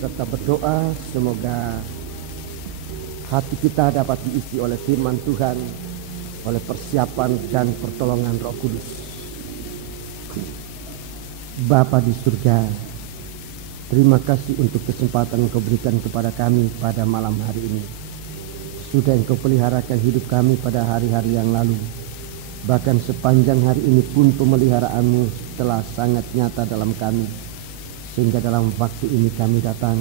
serta berdoa semoga hati kita dapat diisi oleh firman Tuhan, oleh persiapan dan pertolongan Roh Kudus. Bapa di surga, terima kasih untuk kesempatan Engkau berikan kepada kami pada malam hari ini. Sudah Engkau peliharakan hidup kami pada hari-hari yang lalu. Bahkan sepanjang hari ini pun pemeliharaan-Mu telah sangat nyata dalam kami. Sehingga dalam waktu ini kami datang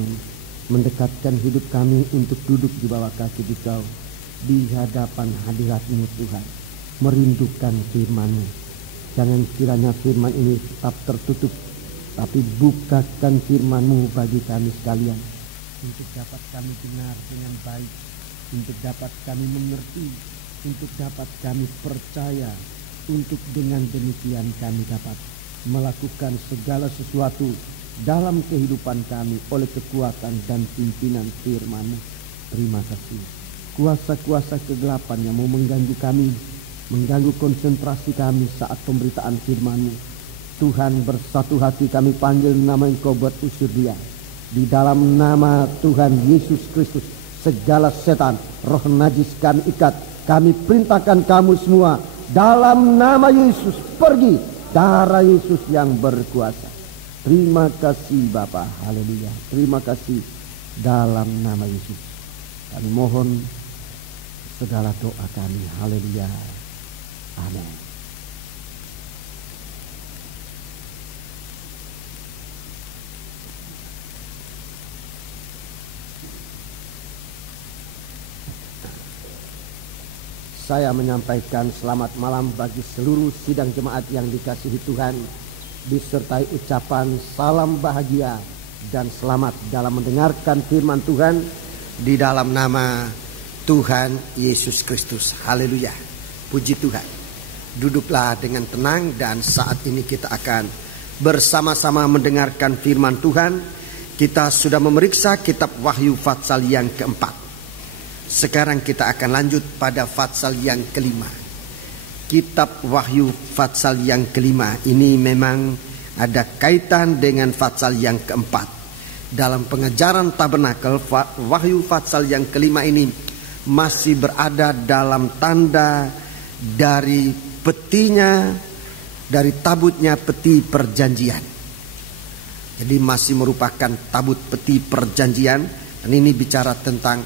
mendekatkan hidup kami untuk duduk di bawah kaki Engkau di hadapan hadirat-Mu Tuhan. Merindukan firman-Mu. Jangan kiranya firman ini tetap tertutup, tapi bukakan firman-Mu bagi kami sekalian. Untuk dapat kami dengar dengan baik, untuk dapat kami mengerti, untuk dapat kami percaya, untuk dengan demikian kami dapat melakukan segala sesuatu dalam kehidupan kami oleh kekuatan dan pimpinan firman-Mu. Terima kasih. Kuasa-kuasa kegelapan yang mau mengganggu kami, mengganggu konsentrasi kami saat pemberitaan firman-Mu, Tuhan, bersatu hati kami panggil nama Engkau buat usir dia. Di dalam nama Tuhan Yesus Kristus, segala setan, roh najis kami ikat. Kami perintahkan kamu semua dalam nama Yesus pergi. Darah Yesus yang berkuasa. Terima kasih Bapa, haleluya. Terima kasih dalam nama Yesus. Kami mohon segala doa kami, haleluya. Amin. Saya menyampaikan selamat malam bagi seluruh sidang jemaat yang dikasihi Tuhan, disertai ucapan salam bahagia dan selamat dalam mendengarkan firman Tuhan di dalam nama Tuhan Yesus Kristus. Haleluya. Puji Tuhan. Duduklah dengan tenang dan saat ini kita akan bersama-sama mendengarkan firman Tuhan. Kita sudah memeriksa kitab Wahyu Fatsal yang keempat. Sekarang kita akan lanjut pada Fatsal yang kelima. Kitab Wahyu Fatsal yang kelima ini memang ada kaitan dengan Fatsal yang keempat. Dalam pengajaran tabernakel, Wahyu Fatsal yang kelima ini masih berada dalam tanda dari petinya, dari tabutnya peti perjanjian. Jadi masih merupakan tabut peti perjanjian. Dan ini bicara tentang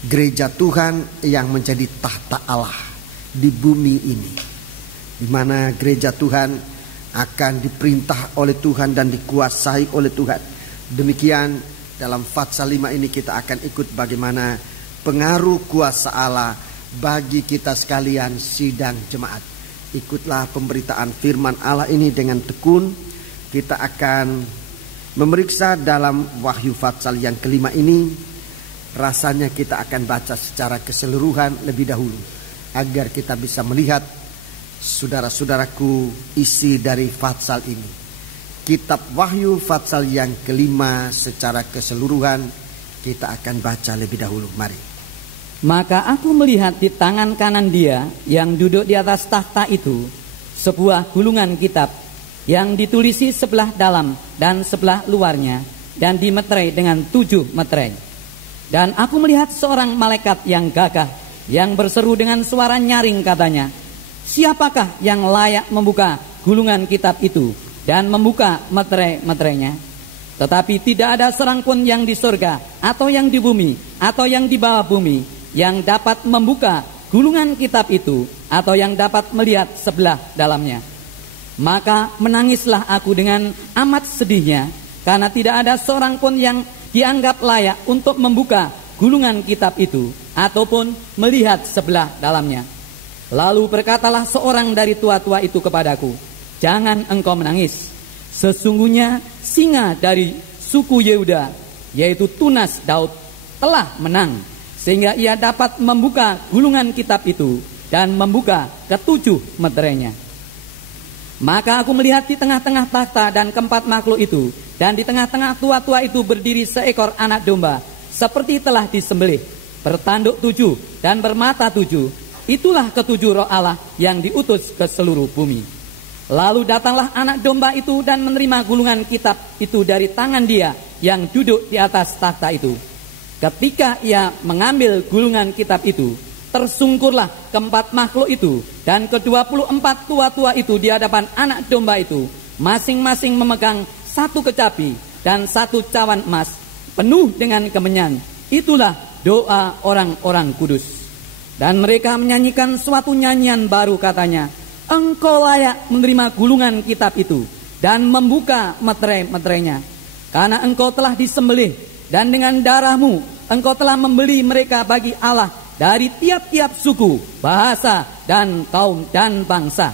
gereja Tuhan yang menjadi tahta Allah di bumi ini, di mana gereja Tuhan akan diperintah oleh Tuhan dan dikuasai oleh Tuhan. Demikian dalam Fatsal 5 ini kita akan ikut bagaimana pengaruh kuasa Allah bagi kita sekalian sidang jemaat. Ikutlah pemberitaan firman Allah ini dengan tekun. Kita akan memeriksa dalam Wahyu Fatsal yang kelima ini. Rasanya kita akan baca secara keseluruhan lebih dahulu, agar kita bisa melihat, saudara-saudaraku, isi dari Fatsal ini. Kitab Wahyu Fatsal yang kelima secara keseluruhan kita akan baca lebih dahulu. Mari. Maka aku melihat di tangan kanan Dia yang duduk di atas tahta itu sebuah gulungan kitab yang ditulisi sebelah dalam dan sebelah luarnya dan dimeterai dengan 7 meterai. Dan aku melihat seorang malaikat yang gagah yang berseru dengan suara nyaring, katanya, siapakah yang layak membuka gulungan kitab itu dan membuka meterai-meterainya? Tetapi tidak ada seorang pun yang di surga atau yang di bumi atau yang di bawah bumi yang dapat membuka gulungan kitab itu atau yang dapat melihat sebelah dalamnya. Maka menangislah aku dengan amat sedihnya, karena tidak ada seorang pun yang dianggap layak untuk membuka gulungan kitab itu ataupun melihat sebelah dalamnya. Lalu berkatalah seorang dari tua-tua itu kepadaku, jangan engkau menangis. Sesungguhnya singa dari suku Yehuda, yaitu tunas Daud, telah menang, sehingga ia dapat membuka gulungan kitab itu dan membuka ke-7 meterainya. Maka aku melihat di tengah-tengah takhta dan keempat makhluk itu, dan di tengah-tengah tua-tua itu berdiri seekor anak domba, seperti telah disembelih, bertanduk 7 dan bermata 7. Itulah ke-7 roh Allah yang diutus ke seluruh bumi. Lalu datanglah anak domba itu dan menerima gulungan kitab itu dari tangan Dia yang duduk di atas takhta itu. Ketika ia mengambil gulungan kitab itu, tersungkurlah keempat makhluk itu dan ke-24 tua-tua itu di hadapan anak domba itu, masing-masing memegang satu kecapi dan satu cawan emas penuh dengan kemenyan. Itulah doa orang-orang kudus. Dan mereka menyanyikan suatu nyanyian baru, katanya, Engkau layak menerima gulungan kitab itu dan membuka meterai-meterainya, karena Engkau telah disembelih, dan dengan darahmu Engkau telah membeli mereka bagi Allah dari tiap-tiap suku, bahasa, dan kaum dan bangsa.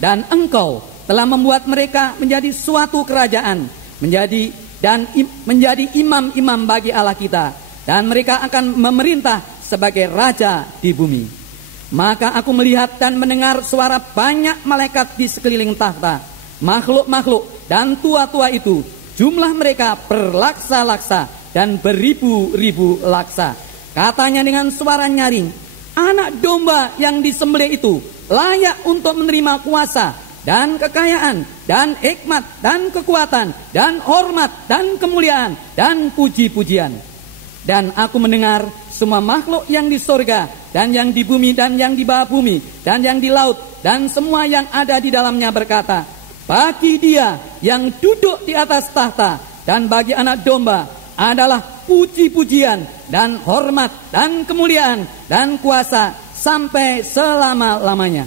Dan Engkau telah membuat mereka menjadi suatu kerajaan, menjadi imam-imam bagi Allah kita, dan mereka akan memerintah sebagai raja di bumi. Maka aku melihat dan mendengar suara banyak malaikat di sekeliling takhta, makhluk-makhluk dan tua-tua itu, jumlah mereka berlaksa-laksa dan beribu-ribu laksa. Katanya dengan suara nyaring, anak domba yang disembelih itu layak untuk menerima kuasa dan kekayaan dan hikmat dan kekuatan dan hormat dan kemuliaan dan puji-pujian. Dan aku mendengar semua makhluk yang di sorga dan yang di bumi dan yang di bawah bumi dan yang di laut dan semua yang ada di dalamnya berkata, bagi Dia yang duduk di atas tahta dan bagi anak domba adalah puji-pujian dan hormat dan kemuliaan dan kuasa sampai selama-lamanya.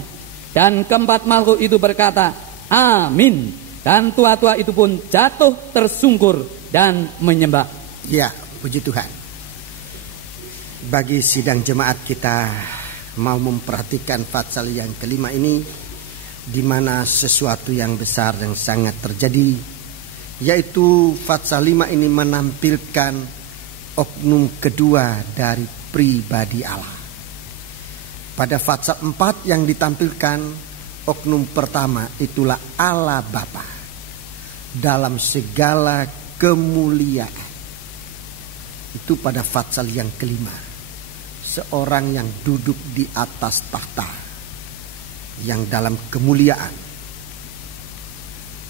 Dan keempat makhluk itu berkata, amin. Dan tua-tua itu pun jatuh tersungkur dan menyembah. Ya, puji Tuhan. Bagi sidang jemaat, kita mau memperhatikan pasal yang kelima ini, di mana sesuatu yang besar yang sangat terjadi, yaitu pasal 5 ini menampilkan oknum kedua dari pribadi Allah. Pada pasal 4 yang ditampilkan, oknum pertama itulah Allah Bapa dalam segala kemuliaan. Itu pada pasal yang kelima. Seorang yang duduk di atas tahta, yang dalam kemuliaan.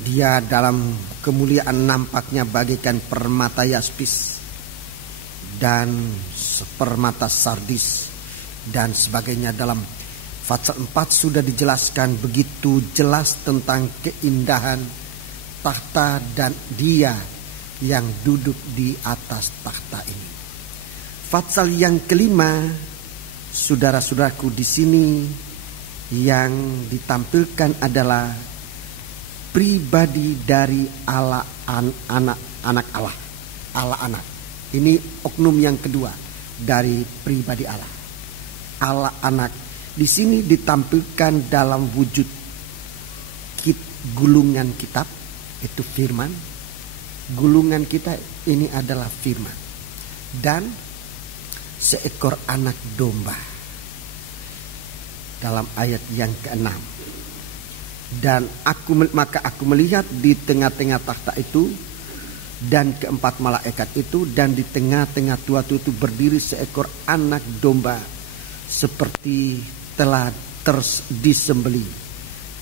Dia dalam kemuliaan nampaknya bagaikan permata yaspis dan permata sardis dan sebagainya. Dalam pasal 4 sudah dijelaskan begitu jelas tentang keindahan tahta dan Dia yang duduk di atas tahta ini. Pasal yang kelima, saudara-saudaraku, di sini yang ditampilkan adalah pribadi dari Allah, anak Allah, Allah anak. Ini oknum yang kedua dari pribadi Allah, Allah anak. Di sini ditampilkan dalam wujud gulungan kitab, itu firman. Gulungan kita ini adalah firman dan seekor anak domba dalam ayat yang ke-6. Dan maka aku melihat di tengah-tengah takhta itu dan keempat malaikat itu, dan di tengah-tengah tua-tua itu berdiri seekor anak domba seperti telah disembelih,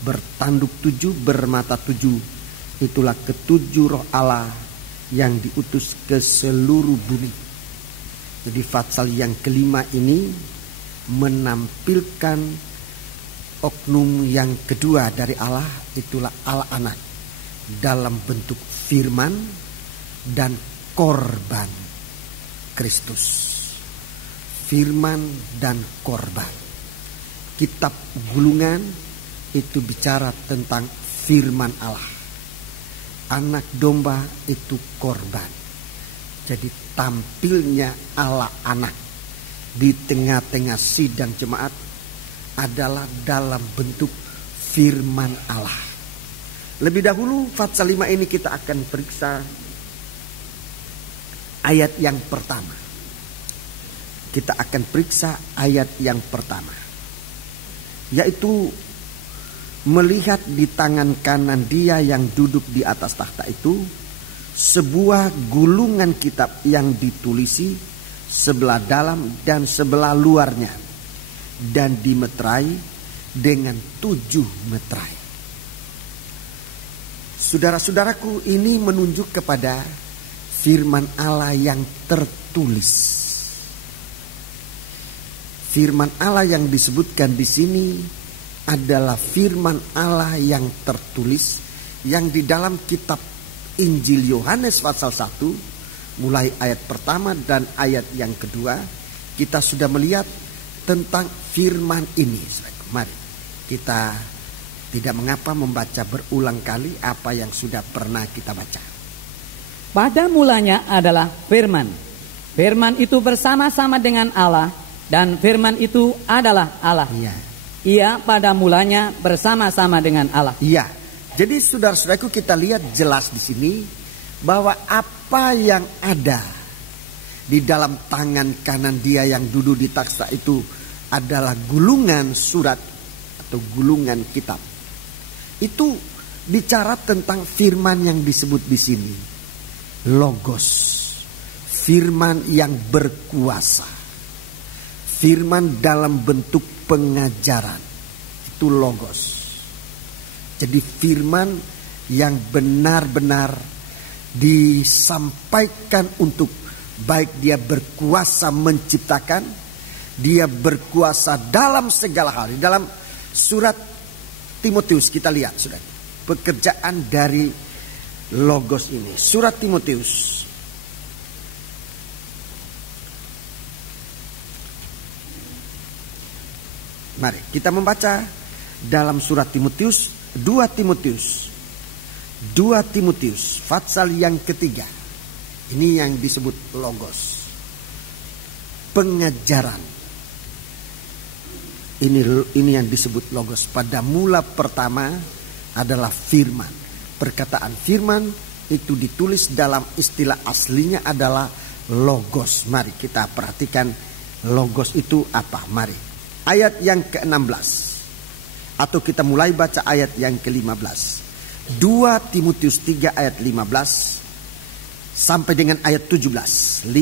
bertanduk 7, bermata 7. Itulah ketujuh roh Allah yang diutus ke seluruh bumi. Jadi pasal yang kelima ini menampilkan oknum yang kedua dari Allah, itulah Allah anak dalam bentuk firman dan korban Kristus. Firman dan korban. Kitab gulungan itu bicara tentang firman Allah. Anak domba itu korban. Jadi tampilnya Allah anak di tengah-tengah sidang jemaat adalah dalam bentuk firman Allah. Lebih dahulu pasal 5 ini kita akan periksa ayat yang pertama. Kita akan periksa ayat yang pertama, yaitu melihat di tangan kanan Dia yang duduk di atas tahta itu sebuah gulungan kitab yang ditulisi sebelah dalam dan sebelah luarnya, dan dimeterai dengan 7 meterai. Saudara-saudaraku, ini menunjuk kepada firman Allah yang tertulis. Firman Allah yang disebutkan di sini adalah firman Allah yang tertulis, yang di dalam kitab Injil Yohanes pasal 1 mulai ayat pertama dan ayat yang kedua kita sudah melihat tentang firman ini. Mari kita tidak mengapa membaca berulang kali apa yang sudah pernah kita baca. Pada mulanya adalah firman. Firman itu bersama-sama dengan Allah, dan firman itu adalah Allah. Iya. Ia pada mulanya bersama-sama dengan Allah. Iya. Jadi saudara-saudaraku, kita lihat jelas di sini bahwa apa yang ada di dalam tangan kanan dia yang duduk di takhta itu adalah gulungan surat atau gulungan kitab. Itu bicara tentang firman yang disebut di sini, Logos, firman yang berkuasa, firman dalam bentuk pengajaran, itu Logos. Jadi firman yang benar-benar disampaikan untuk baik dia berkuasa menciptakan, dia berkuasa dalam segala hal. Di dalam surat Timotius kita lihat sudah pekerjaan dari Logos ini. Surat Timotius mari kita membaca dalam surat Timotius, 2 Timotius pasal yang ketiga. Ini yang disebut Logos, pengajaran. Ini yang disebut Logos. Pada mula pertama adalah firman. Perkataan firman itu ditulis dalam istilah aslinya adalah Logos. Mari kita perhatikan Logos itu apa. Mari ayat yang ke-16, atau kita mulai baca ayat yang ke-15. 2 Timotius 3 ayat 15 sampai dengan ayat 17. 15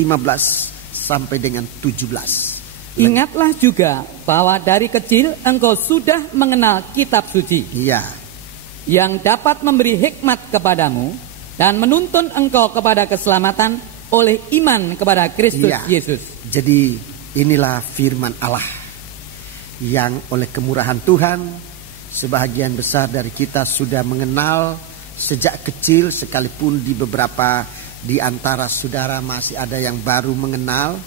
sampai dengan 17. Ingatlah juga bahwa dari kecil engkau sudah mengenal kitab suci. Iya. Yang dapat memberi hikmat kepadamu dan menuntun engkau kepada keselamatan oleh iman kepada Kristus Yesus. Jadi inilah firman Allah yang oleh kemurahan Tuhan sebahagian besar dari kita sudah mengenal sejak kecil, sekalipun di beberapa di antara saudara masih ada yang baru mengenal.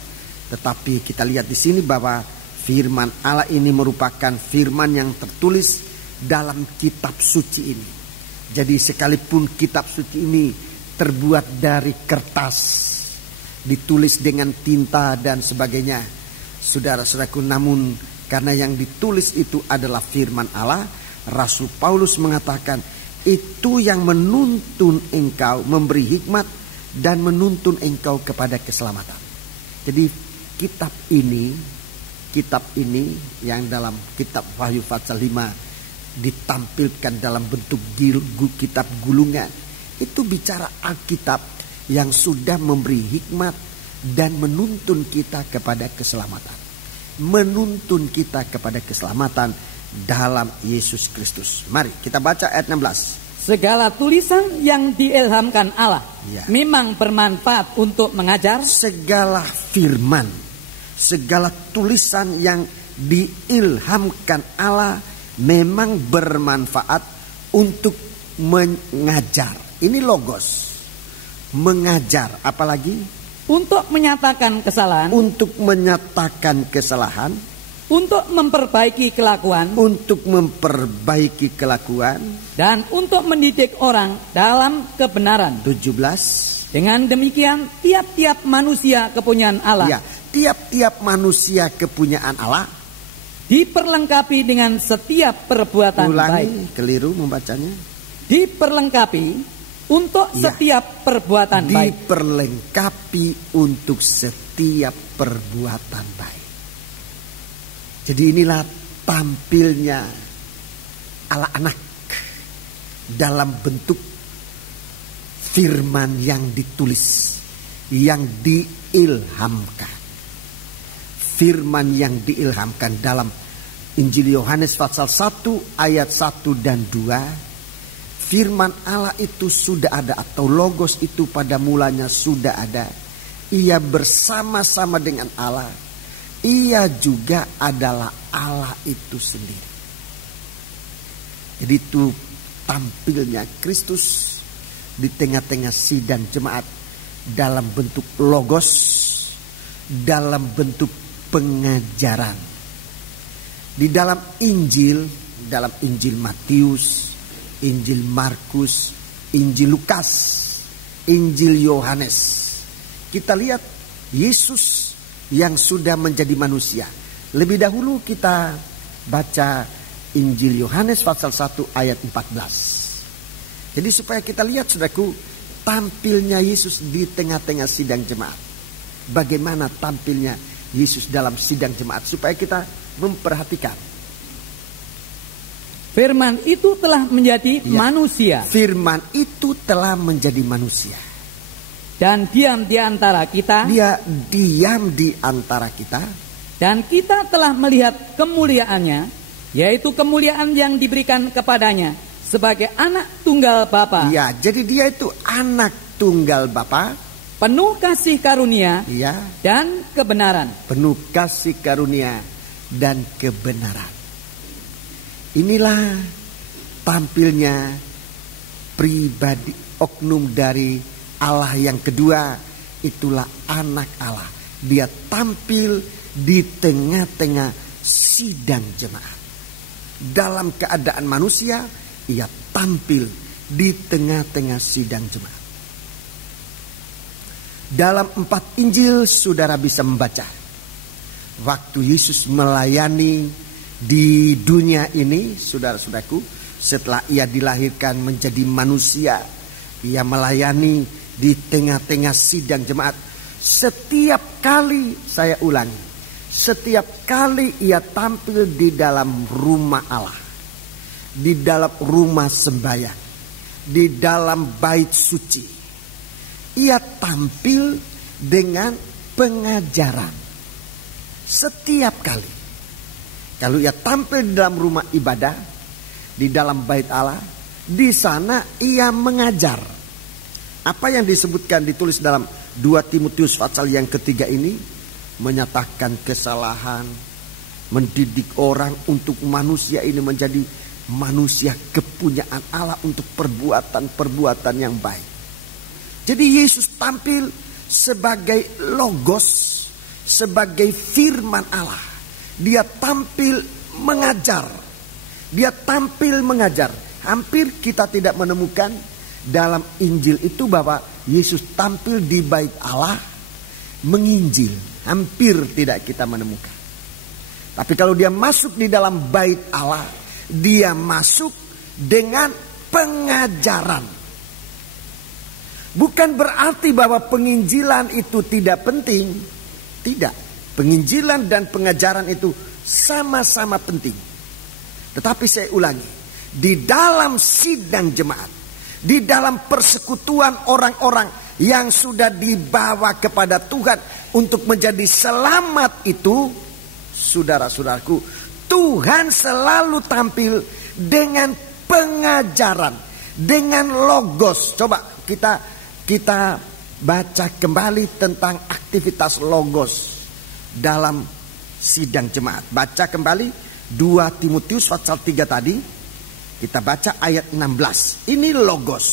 Tetapi kita lihat di sini bahwa firman Allah ini merupakan firman yang tertulis dalam kitab suci ini. Jadi sekalipun kitab suci ini terbuat dari kertas, ditulis dengan tinta dan sebagainya, saudara-saudaraku, namun karena yang ditulis itu adalah firman Allah, Rasul Paulus mengatakan itu yang menuntun engkau, memberi hikmat dan menuntun engkau kepada keselamatan. Jadi kitab ini yang dalam kitab Wahyu pasal 5 ditampilkan dalam bentuk kitab gulungan, itu bicara Alkitab yang sudah memberi hikmat dan menuntun kita kepada keselamatan. Menuntun kita kepada keselamatan dalam Yesus Kristus. Mari kita baca ayat 16. Segala tulisan yang diilhamkan Allah memang bermanfaat untuk mengajar. Segala firman, segala tulisan yang diilhamkan Allah memang bermanfaat untuk mengajar. Ini Logos, mengajar, apalagi untuk menyatakan kesalahan, untuk menyatakan kesalahan, untuk memperbaiki kelakuan, untuk memperbaiki kelakuan, dan untuk mendidik orang dalam kebenaran. 17. Dengan demikian tiap-tiap manusia kepunyaan Allah, ya, tiap-tiap manusia kepunyaan Allah diperlengkapi dengan setiap perbuatan baik. Keliru membacanya. Diperlengkapi untuk setiap perbuatan baik. Diperlengkapi untuk setiap perbuatan baik. Jadi inilah tampilnya Allah anak dalam bentuk firman yang ditulis, yang diilhamkan. Firman yang diilhamkan dalam Injil Yohanes pasal 1 ayat 1 dan 2. firman Allah itu sudah ada, atau logos itu pada mulanya sudah ada. Ia bersama-sama dengan Allah. Ia juga adalah Allah itu sendiri. Jadi itu tampilnya Kristus di tengah-tengah sidang jemaat dalam bentuk logos, dalam bentuk pengajaran. Di dalam Injil Matius, Injil Markus, Injil Lukas, Injil Yohanes, kita lihat Yesus yang sudah menjadi manusia. Lebih dahulu kita baca Injil Yohanes pasal 1 ayat 14. Jadi supaya kita lihat, saudaraku, tampilnya Yesus di tengah-tengah sidang jemaat. Bagaimana tampilnya Yesus dalam sidang jemaat, supaya kita memperhatikan. Firman itu telah menjadi manusia. Firman itu telah menjadi manusia. Dan diam di antara kita. Dia diam di antara kita. Dan kita telah melihat kemuliaannya, yaitu kemuliaan yang diberikan kepadanya sebagai anak tunggal Bapa. Ya, jadi dia itu anak tunggal Bapa, penuh kasih karunia dan kebenaran. Penuh kasih karunia dan kebenaran. Inilah tampilnya pribadi oknum dari Allah yang kedua. Itulah anak Allah. Dia tampil di tengah-tengah sidang jemaat. Dalam keadaan manusia, ia tampil di tengah-tengah sidang jemaat. Dalam 4 Injil saudara bisa membaca waktu Yesus melayani di dunia ini, saudara-saudaraku, setelah ia dilahirkan menjadi manusia, ia melayani di tengah-tengah sidang jemaat. Setiap kali, saya ulangi, setiap kali ia tampil di dalam rumah Allah, di dalam rumah sembahyang, di dalam bait suci, ia tampil dengan pengajaran. Setiap kali. Kalau ia tampil di dalam rumah ibadah, di dalam bait Allah, di sana ia mengajar. Apa yang disebutkan, ditulis dalam 2 Timotius pasal yang ketiga ini, menyatakan kesalahan, mendidik orang untuk manusia ini menjadi manusia kepunyaan Allah untuk perbuatan-perbuatan yang baik. Jadi Yesus tampil sebagai logos, sebagai firman Allah. Dia tampil mengajar. Dia tampil mengajar. Hampir kita tidak menemukan dalam Injil itu bahwa Yesus tampil di bait Allah menginjil. Hampir tidak kita menemukan. Tapi kalau dia masuk di dalam bait Allah, dia masuk dengan pengajaran. Bukan berarti bahwa penginjilan itu tidak penting. Tidak. Penginjilan dan pengajaran itu sama-sama penting. Tetapi saya ulangi, di dalam sidang jemaat, di dalam persekutuan orang-orang yang sudah dibawa kepada Tuhan untuk menjadi selamat itu, saudara-saudaraku, Tuhan selalu tampil dengan pengajaran, dengan logos. Coba kita baca kembali tentang aktivitas logos dalam sidang jemaat. Baca kembali 2 Timotius pasal 3 tadi. Kita baca ayat 16. Ini logos.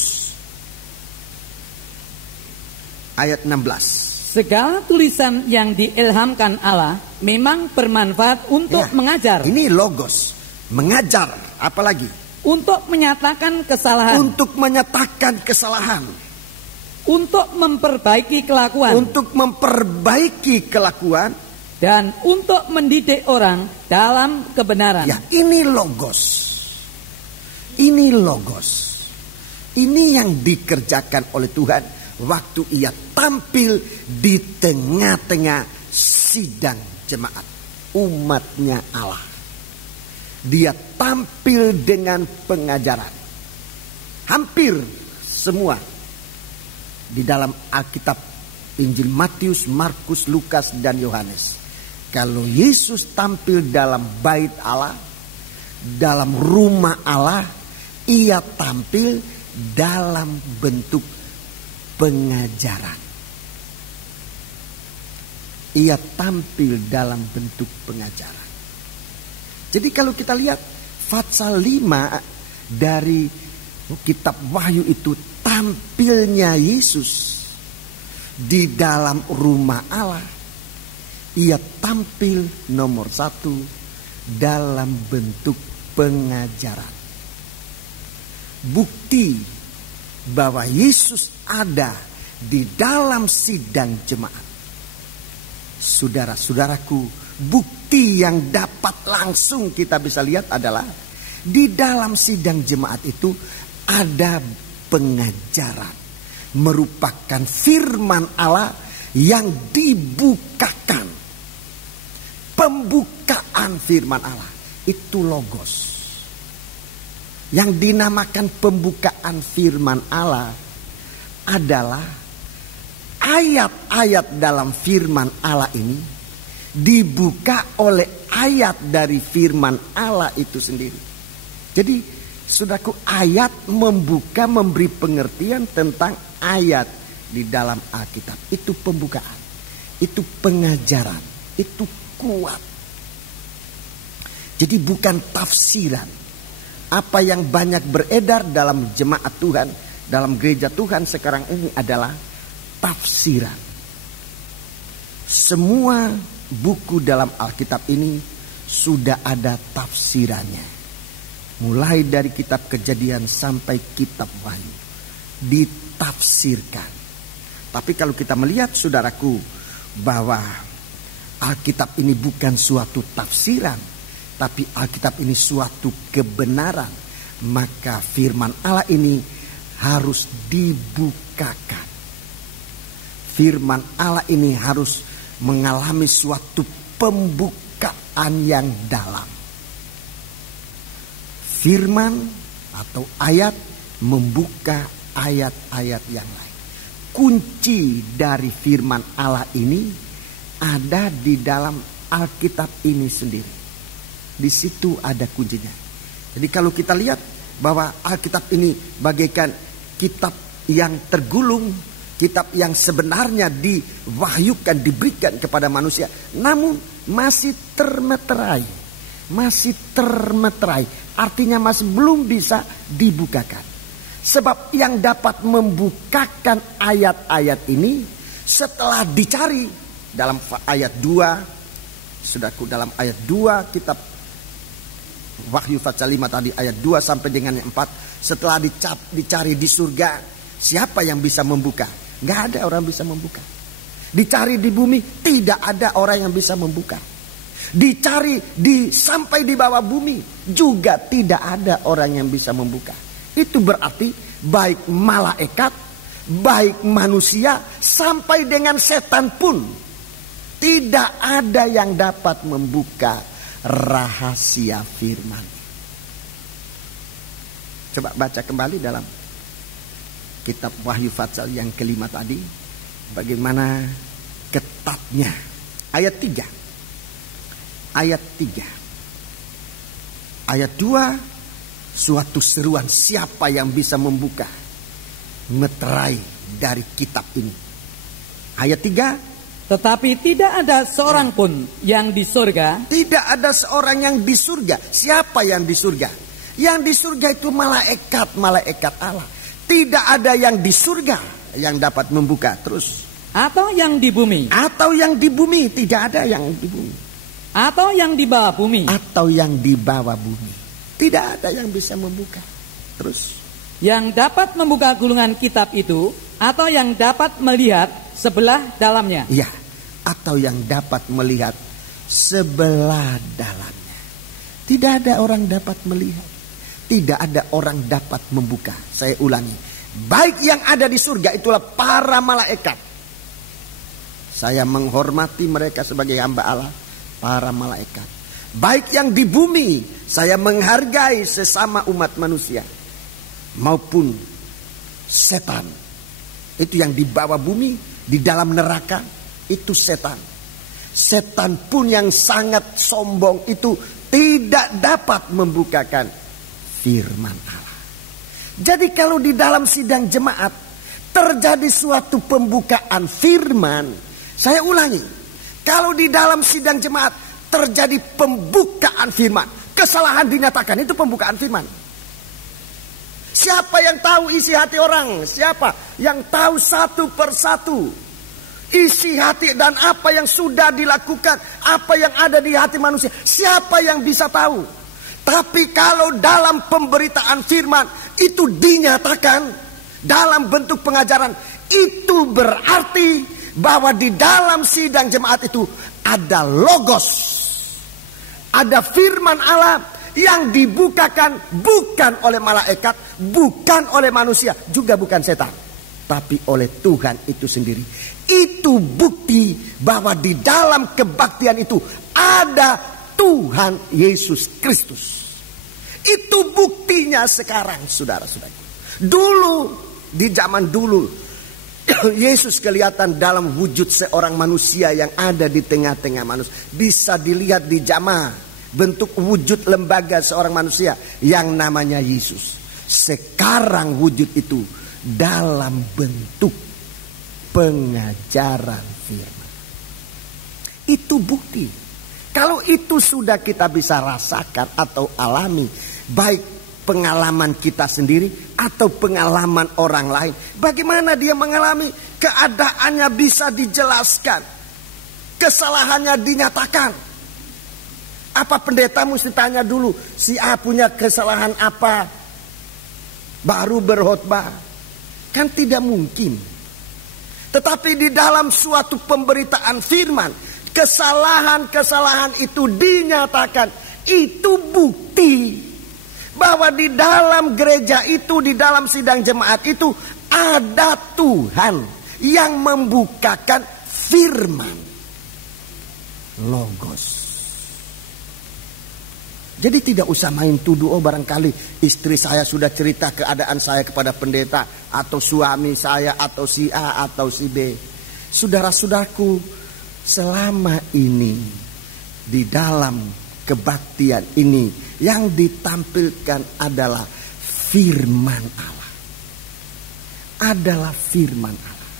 Ayat 16. Segala tulisan yang diilhamkan Allah memang bermanfaat untuk mengajar. Ini logos. Mengajar. Apalagi? Untuk menyatakan kesalahan. Untuk menyatakan kesalahan. Untuk memperbaiki kelakuan. Untuk memperbaiki kelakuan. Dan untuk mendidik orang dalam kebenaran. Ya, ini logos. Ini logos. Ini yang dikerjakan oleh Tuhan waktu ia tampil di tengah-tengah sidang jemaat umatnya Allah. Dia tampil dengan pengajaran. Hampir semua di dalam Alkitab, Injil Matius, Markus, Lukas, dan Yohanes. Kalau Yesus tampil dalam bait Allah, dalam rumah Allah, Ia tampil dalam bentuk pengajaran. Ia tampil dalam bentuk pengajaran. Jadi kalau kita lihat pasal 5 dari kitab Wahyu itu, tampilnya Yesus di dalam rumah Allah. Ia tampil nomor 1 dalam bentuk pengajaran. Bukti bahwa Yesus ada di dalam sidang jemaat. Saudara-saudaraku, bukti yang dapat langsung kita bisa lihat adalah di dalam sidang jemaat itu ada pengajaran, merupakan firman Allah yang dibukakan. Pembukaan firman Allah itu logos. Yang dinamakan pembukaan firman Allah adalah ayat-ayat dalam firman Allah ini dibuka oleh ayat dari firman Allah itu sendiri. Jadi, saudaraku, ayat membuka, memberi pengertian tentang ayat di dalam Alkitab. Itu pembukaan, itu pengajaran, itu kuat. Jadi bukan tafsiran. Apa yang banyak beredar dalam jemaat Tuhan, dalam gereja Tuhan sekarang ini adalah tafsiran. Semua buku dalam Alkitab ini sudah ada tafsirannya. Mulai dari kitab Kejadian sampai kitab Wahyu ditafsirkan. Tapi kalau kita melihat, saudaraku, bahwa Alkitab ini bukan suatu tafsiran, tapi Alkitab ini suatu kebenaran, maka firman Allah ini harus dibukakan. Firman Allah ini harus mengalami suatu pembukaan yang dalam. Firman atau ayat membuka ayat-ayat yang lain. Kunci dari firman Allah ini ada di dalam Alkitab ini sendiri. Di situ ada kuncinya. Jadi kalau kita lihat bahwa Alkitab ini bagaikan kitab yang tergulung, kitab yang sebenarnya diwahyukan, diberikan kepada manusia, namun masih termeterai. Artinya masih belum bisa dibukakan. Sebab yang dapat membukakan ayat-ayat ini setelah dicari dalam ayat 2. Saudaraku, dalam ayat 2 kitab Wahyu pasal 5 tadi ayat 2 sampai dengan 4. Setelah dicari di surga, siapa yang bisa membuka? Nggak ada orang bisa membuka. Dicari di bumi, tidak ada orang yang bisa membuka. Dicari sampai di bawah bumi, juga tidak ada orang yang bisa membuka. Itu berarti baik malaikat, baik manusia, sampai dengan setan pun tidak ada yang dapat membuka rahasia firman. Coba baca kembali dalam kitab Wahyu pasal yang kelima tadi, bagaimana ketatnya. Ayat 3. Ayat 2, suatu seruan, siapa yang bisa membuka meterai dari kitab ini. Ayat 3. Tetapi tidak ada seorang pun yang di surga. Tidak ada seorang yang di surga. Siapa yang di surga? Yang di surga itu malaikat Allah. Tidak ada yang di surga yang dapat membuka. Terus. Atau yang di bumi. Atau yang di bumi. Tidak ada yang di bumi. Atau yang di bawah bumi. Atau yang di bawah bumi. Tidak ada yang bisa membuka. Terus. Yang dapat membuka gulungan kitab itu, atau yang dapat melihat sebelah dalamnya. Ya, atau yang dapat melihat sebelah dalamnya. Tidak ada orang dapat melihat. Tidak ada orang dapat membuka. Saya ulangi. Baik yang ada di surga, itulah para malaikat. Saya menghormati mereka sebagai hamba Allah, para malaikat. Baik yang di bumi, saya menghargai sesama umat manusia. Maupun setan. Itu yang di bawah bumi, di dalam neraka, itu setan. Setan pun yang sangat sombong itu tidak dapat membukakan firman Allah. Jadi kalau di dalam sidang jemaat terjadi suatu pembukaan firman, saya ulangi, kalau di dalam sidang jemaat terjadi pembukaan firman, kesalahan dinyatakan, itu pembukaan firman. Siapa yang tahu isi hati orang? Siapa yang tahu satu persatu isi hati dan apa yang sudah dilakukan, apa yang ada di hati manusia? Siapa yang bisa tahu? Tapi kalau dalam pemberitaan firman itu dinyatakan dalam bentuk pengajaran, itu berarti bahwa di dalam sidang jemaat itu ada logos, ada firman Allah yang dibukakan bukan oleh malaikat, bukan oleh manusia, juga bukan setan, tapi oleh Tuhan itu sendiri. Itu bukti bahwa di dalam kebaktian itu ada Tuhan Yesus Kristus. Itu buktinya sekarang, saudara-saudara. Dulu, di zaman dulu, Yesus kelihatan dalam wujud seorang manusia yang ada di tengah-tengah manusia. Bisa dilihat di jamaah, bentuk wujud lembaga seorang manusia yang namanya Yesus. Sekarang wujud itu dalam bentuk pengajaran firman. Itu bukti. Kalau itu sudah kita bisa rasakan atau alami, baik pengalaman kita sendiri atau pengalaman orang lain, bagaimana dia mengalami, keadaannya bisa dijelaskan, kesalahannya dinyatakan. Apa pendeta mesti tanya dulu, si A punya kesalahan apa, baru berkhotbah? Kan tidak mungkin. Tetapi di dalam suatu pemberitaan firman, kesalahan-kesalahan itu dinyatakan. Itu bukti bahwa di dalam gereja itu, di dalam sidang jemaat itu ada Tuhan yang membukakan firman, logos. Jadi tidak usah main tuduh, oh barangkali istri saya sudah cerita keadaan saya kepada pendeta, atau suami saya, atau si A, atau si B. Saudara-saudaraku, selama ini di dalam kebaktian ini yang ditampilkan adalah firman Allah. Adalah firman Allah.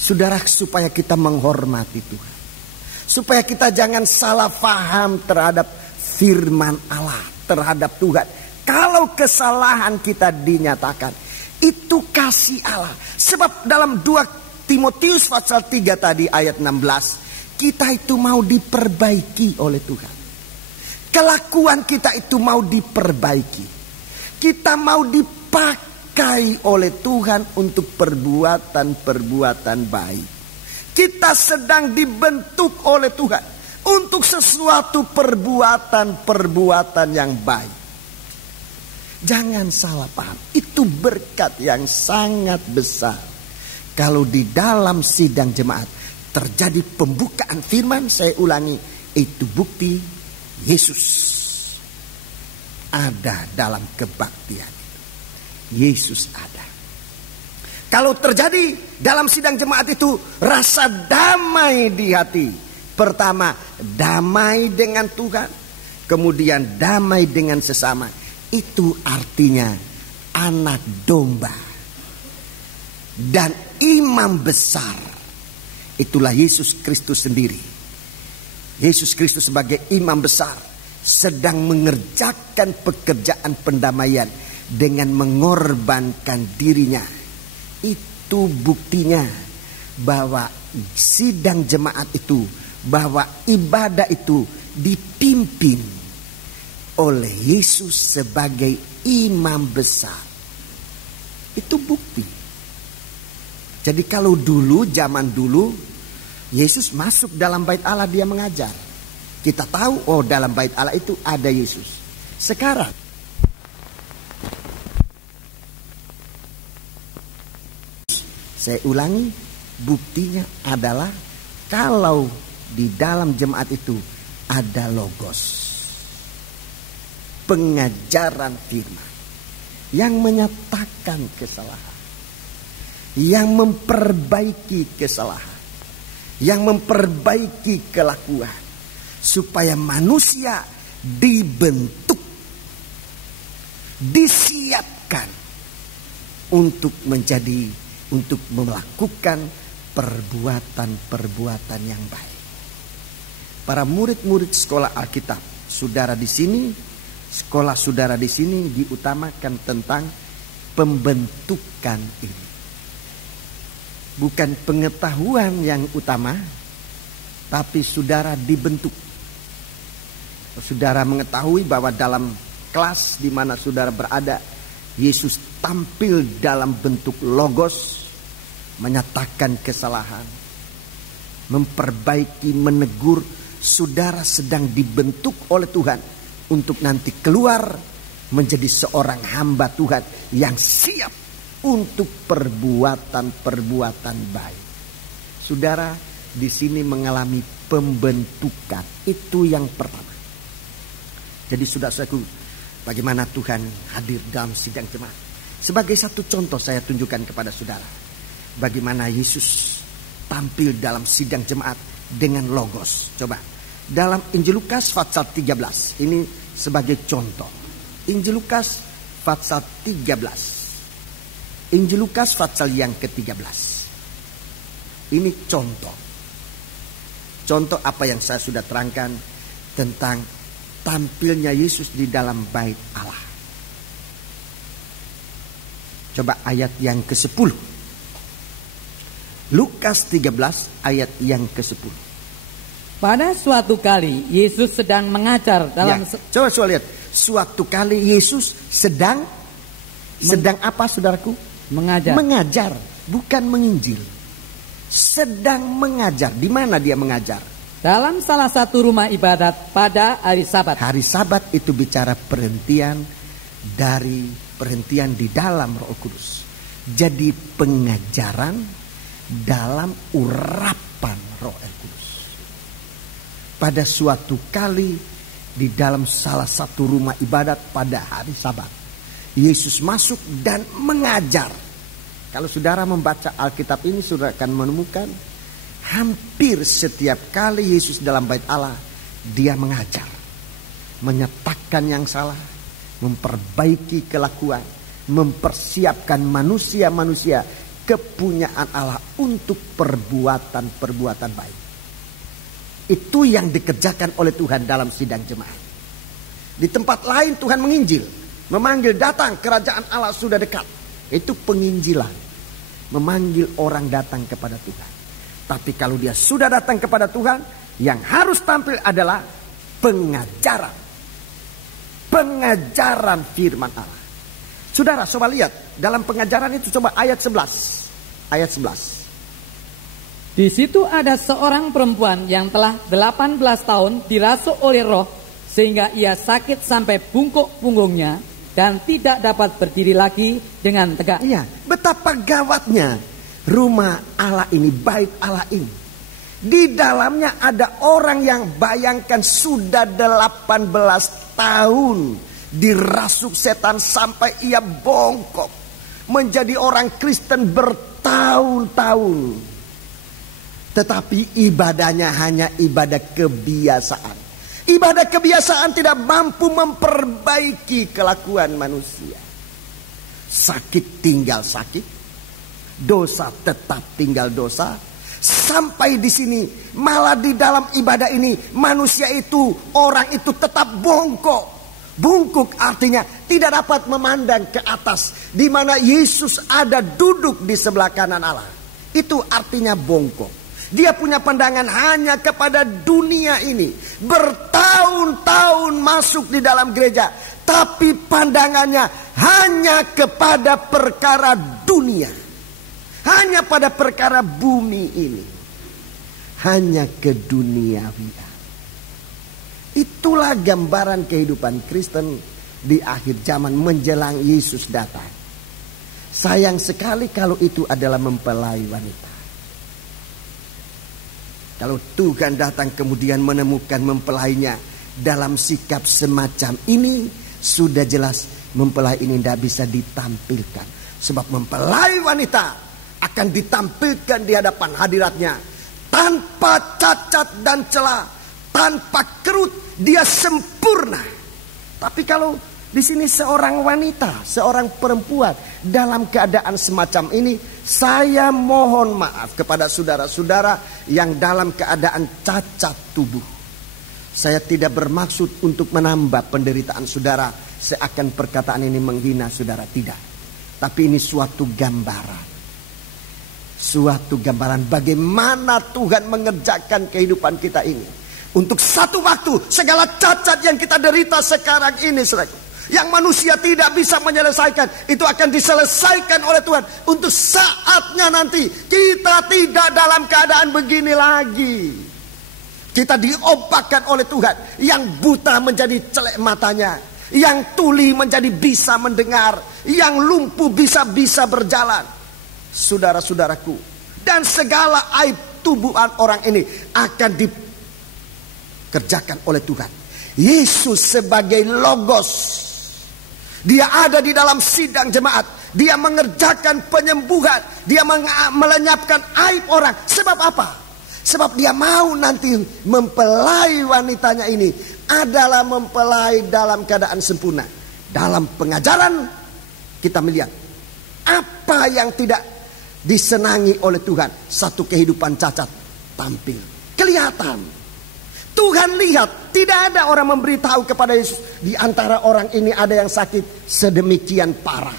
Saudara, supaya kita menghormati Tuhan, supaya kita jangan salah paham terhadap firman Allah, terhadap Tuhan. Kalau kesalahan kita dinyatakan, itu kasih Allah. Sebab dalam 2 Timotius pasal 3 tadi ayat 16, kita itu mau diperbaiki oleh Tuhan. Kelakuan kita itu mau diperbaiki. Kita mau dipakai oleh Tuhan untuk perbuatan-perbuatan baik. Kita sedang dibentuk oleh Tuhan untuk sesuatu perbuatan-perbuatan yang baik. Jangan salah paham, itu berkat yang sangat besar. Kalau di dalam sidang jemaat terjadi pembukaan firman, saya ulangi, itu bukti Yesus ada dalam kebaktian. Yesus ada. Kalau terjadi dalam sidang jemaat itu rasa damai di hati. Pertama, damai dengan Tuhan, kemudian damai dengan sesama. Itu artinya anak domba dan imam besar. Itulah Yesus Kristus sendiri. Yesus Kristus sebagai imam besar sedang mengerjakan pekerjaan pendamaian dengan mengorbankan dirinya. Itu buktinya bahwa sidang jemaat itu, bahwa ibadah itu dipimpin oleh Yesus sebagai imam besar. Itu bukti. Jadi kalau dulu, zaman dulu, Yesus masuk dalam bait Allah, dia mengajar. Kita tahu, oh dalam bait Allah itu ada Yesus. Sekarang saya ulangi, buktinya adalah kalau di dalam jemaat itu ada logos, pengajaran firman yang menyatakan kesalahan, yang memperbaiki kesalahan, yang memperbaiki kelakuan, supaya manusia dibentuk, disiapkan untuk melakukan perbuatan-perbuatan yang baik. Para murid-murid sekolah Alkitab, saudara di sini, sekolah saudara di sini diutamakan tentang pembentukan ini. Bukan pengetahuan yang utama, tapi saudara dibentuk. Saudara mengetahui bahwa dalam kelas di mana saudara berada, Yesus tampil dalam bentuk logos, menyatakan kesalahan, memperbaiki, menegur. Saudara sedang dibentuk oleh Tuhan untuk nanti keluar menjadi seorang hamba Tuhan yang siap untuk perbuatan-perbuatan baik. Saudara di sini mengalami pembentukan. Itu yang pertama. Jadi saudara-saudaraku, bagaimana Tuhan hadir dalam sidang jemaat. Sebagai satu contoh saya tunjukkan kepada saudara bagaimana Yesus tampil dalam sidang jemaat dengan logos. Coba dalam Injil Lukas pasal 13. Ini sebagai contoh. Injil Lukas pasal 13. Injil Lukas pasal yang ke-13. Ini contoh. Contoh apa yang saya sudah terangkan tentang tampilnya Yesus di dalam bait Allah. Coba ayat yang ke-10. Lukas 13 ayat yang ke-10. Pada suatu kali Yesus sedang mengajar dalam Coba lihat. Suatu kali Yesus sedang apa saudaraku? Mengajar, bukan menginjil. Sedang mengajar. Di mana dia mengajar? Dalam salah satu rumah ibadat pada hari Sabat. Hari Sabat itu bicara perhentian di dalam Roh Kudus. Jadi pengajaran dalam urapan Roh Kudus. Pada suatu kali di dalam salah satu rumah ibadat pada hari Sabat, Yesus masuk dan mengajar. Kalau saudara membaca Alkitab ini, saudara akan menemukan hampir setiap kali Yesus dalam bait Allah, dia mengajar, menyatakan yang salah, memperbaiki kelakuan, mempersiapkan manusia-manusia kepunyaan Allah untuk perbuatan-perbuatan baik. Itu yang dikerjakan oleh Tuhan dalam sidang jemaat. Di tempat lain Tuhan menginjil, memanggil datang kerajaan Allah sudah dekat. Itu penginjilan, memanggil orang datang kepada Tuhan. Tapi kalau dia sudah datang kepada Tuhan, yang harus tampil adalah pengajaran. Pengajaran firman Allah. Saudara, coba lihat dalam pengajaran itu, coba ayat 11. Ayat 11. Di situ ada seorang perempuan yang telah 18 tahun dirasuk oleh roh, sehingga ia sakit sampai bungkuk punggungnya dan tidak dapat berdiri lagi dengan tegak. Iya, betapa gawatnya rumah Allah ini, bait Allah ini. Di dalamnya ada orang yang bayangkan sudah 18 tahun dirasuk setan sampai ia bongkok. Menjadi orang Kristen bertahun-tahun. Tetapi ibadahnya hanya ibadah kebiasaan. Ibadah kebiasaan tidak mampu memperbaiki kelakuan manusia. Sakit tinggal sakit. Dosa tetap tinggal dosa. Sampai di sini malah di dalam ibadah ini manusia itu, orang itu tetap bongkok. Bungkuk artinya tidak dapat memandang ke atas, di mana Yesus ada duduk di sebelah kanan Allah. Itu artinya bongkok. Dia punya pandangan hanya kepada dunia ini. Bertahun-tahun masuk di dalam gereja, tapi pandangannya hanya kepada perkara dunia. Hanya pada perkara bumi ini. Hanya keduniawian. Itulah gambaran kehidupan Kristen di akhir zaman menjelang Yesus datang. Sayang sekali kalau itu adalah mempelai wanita. Kalau Tuhan datang kemudian menemukan mempelainya dalam sikap semacam ini, sudah jelas mempelai ini tidak bisa ditampilkan. Sebab mempelai wanita akan ditampilkan di hadapan hadiratnya tanpa cacat dan celah, tanpa kerut, dia sempurna. Tapi kalau Di sini seorang wanita, seorang perempuan dalam keadaan semacam ini, saya mohon maaf kepada saudara-saudara yang dalam keadaan cacat tubuh. Saya tidak bermaksud untuk menambah penderitaan saudara, seakan perkataan ini menghina saudara, tidak. Tapi ini suatu gambaran. Suatu gambaran bagaimana Tuhan mengerjakan kehidupan kita ini. Untuk satu waktu segala cacat yang kita derita sekarang ini, saudara, yang manusia tidak bisa menyelesaikan, itu akan diselesaikan oleh Tuhan. Untuk saatnya nanti kita tidak dalam keadaan begini lagi. Kita diobatkan oleh Tuhan. Yang buta menjadi celek matanya, yang tuli menjadi bisa mendengar, yang lumpuh bisa berjalan. Saudara-saudaraku, dan segala aib tubuhan orang ini akan dikerjakan oleh Tuhan. Yesus sebagai Logos, Dia ada di dalam sidang jemaat. Dia mengerjakan penyembuhan. Dia melenyapkan aib orang. Sebab apa? Sebab dia mau nanti mempelai wanitanya ini adalah mempelai dalam keadaan sempurna. Dalam pengajaran kita melihat apa yang tidak disenangi oleh Tuhan. Satu kehidupan cacat tampil, kelihatan. Tuhan lihat, tidak ada orang memberitahu kepada Yesus, di antara orang ini ada yang sakit sedemikian parah.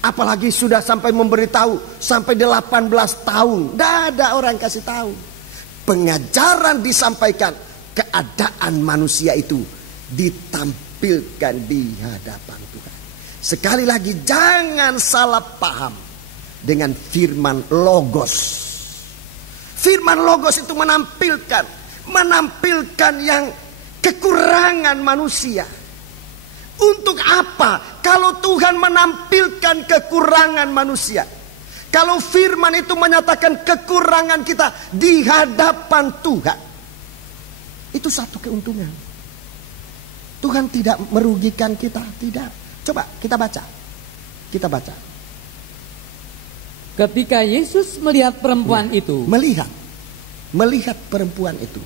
Apalagi sudah sampai memberitahu sampai 18 tahun. Tidak ada orang kasih tahu. Pengajaran disampaikan, keadaan manusia itu ditampilkan di hadapan Tuhan. Sekali lagi, jangan salah paham dengan firman Logos. Firman Logos itu menampilkan yang kekurangan manusia. Untuk apa? Kalau Tuhan menampilkan kekurangan manusia, kalau firman itu menyatakan kekurangan kita di hadapan Tuhan, itu satu keuntungan. Tuhan tidak merugikan kita, tidak. Coba kita baca. Ketika Yesus melihat perempuan itu. Melihat perempuan itu.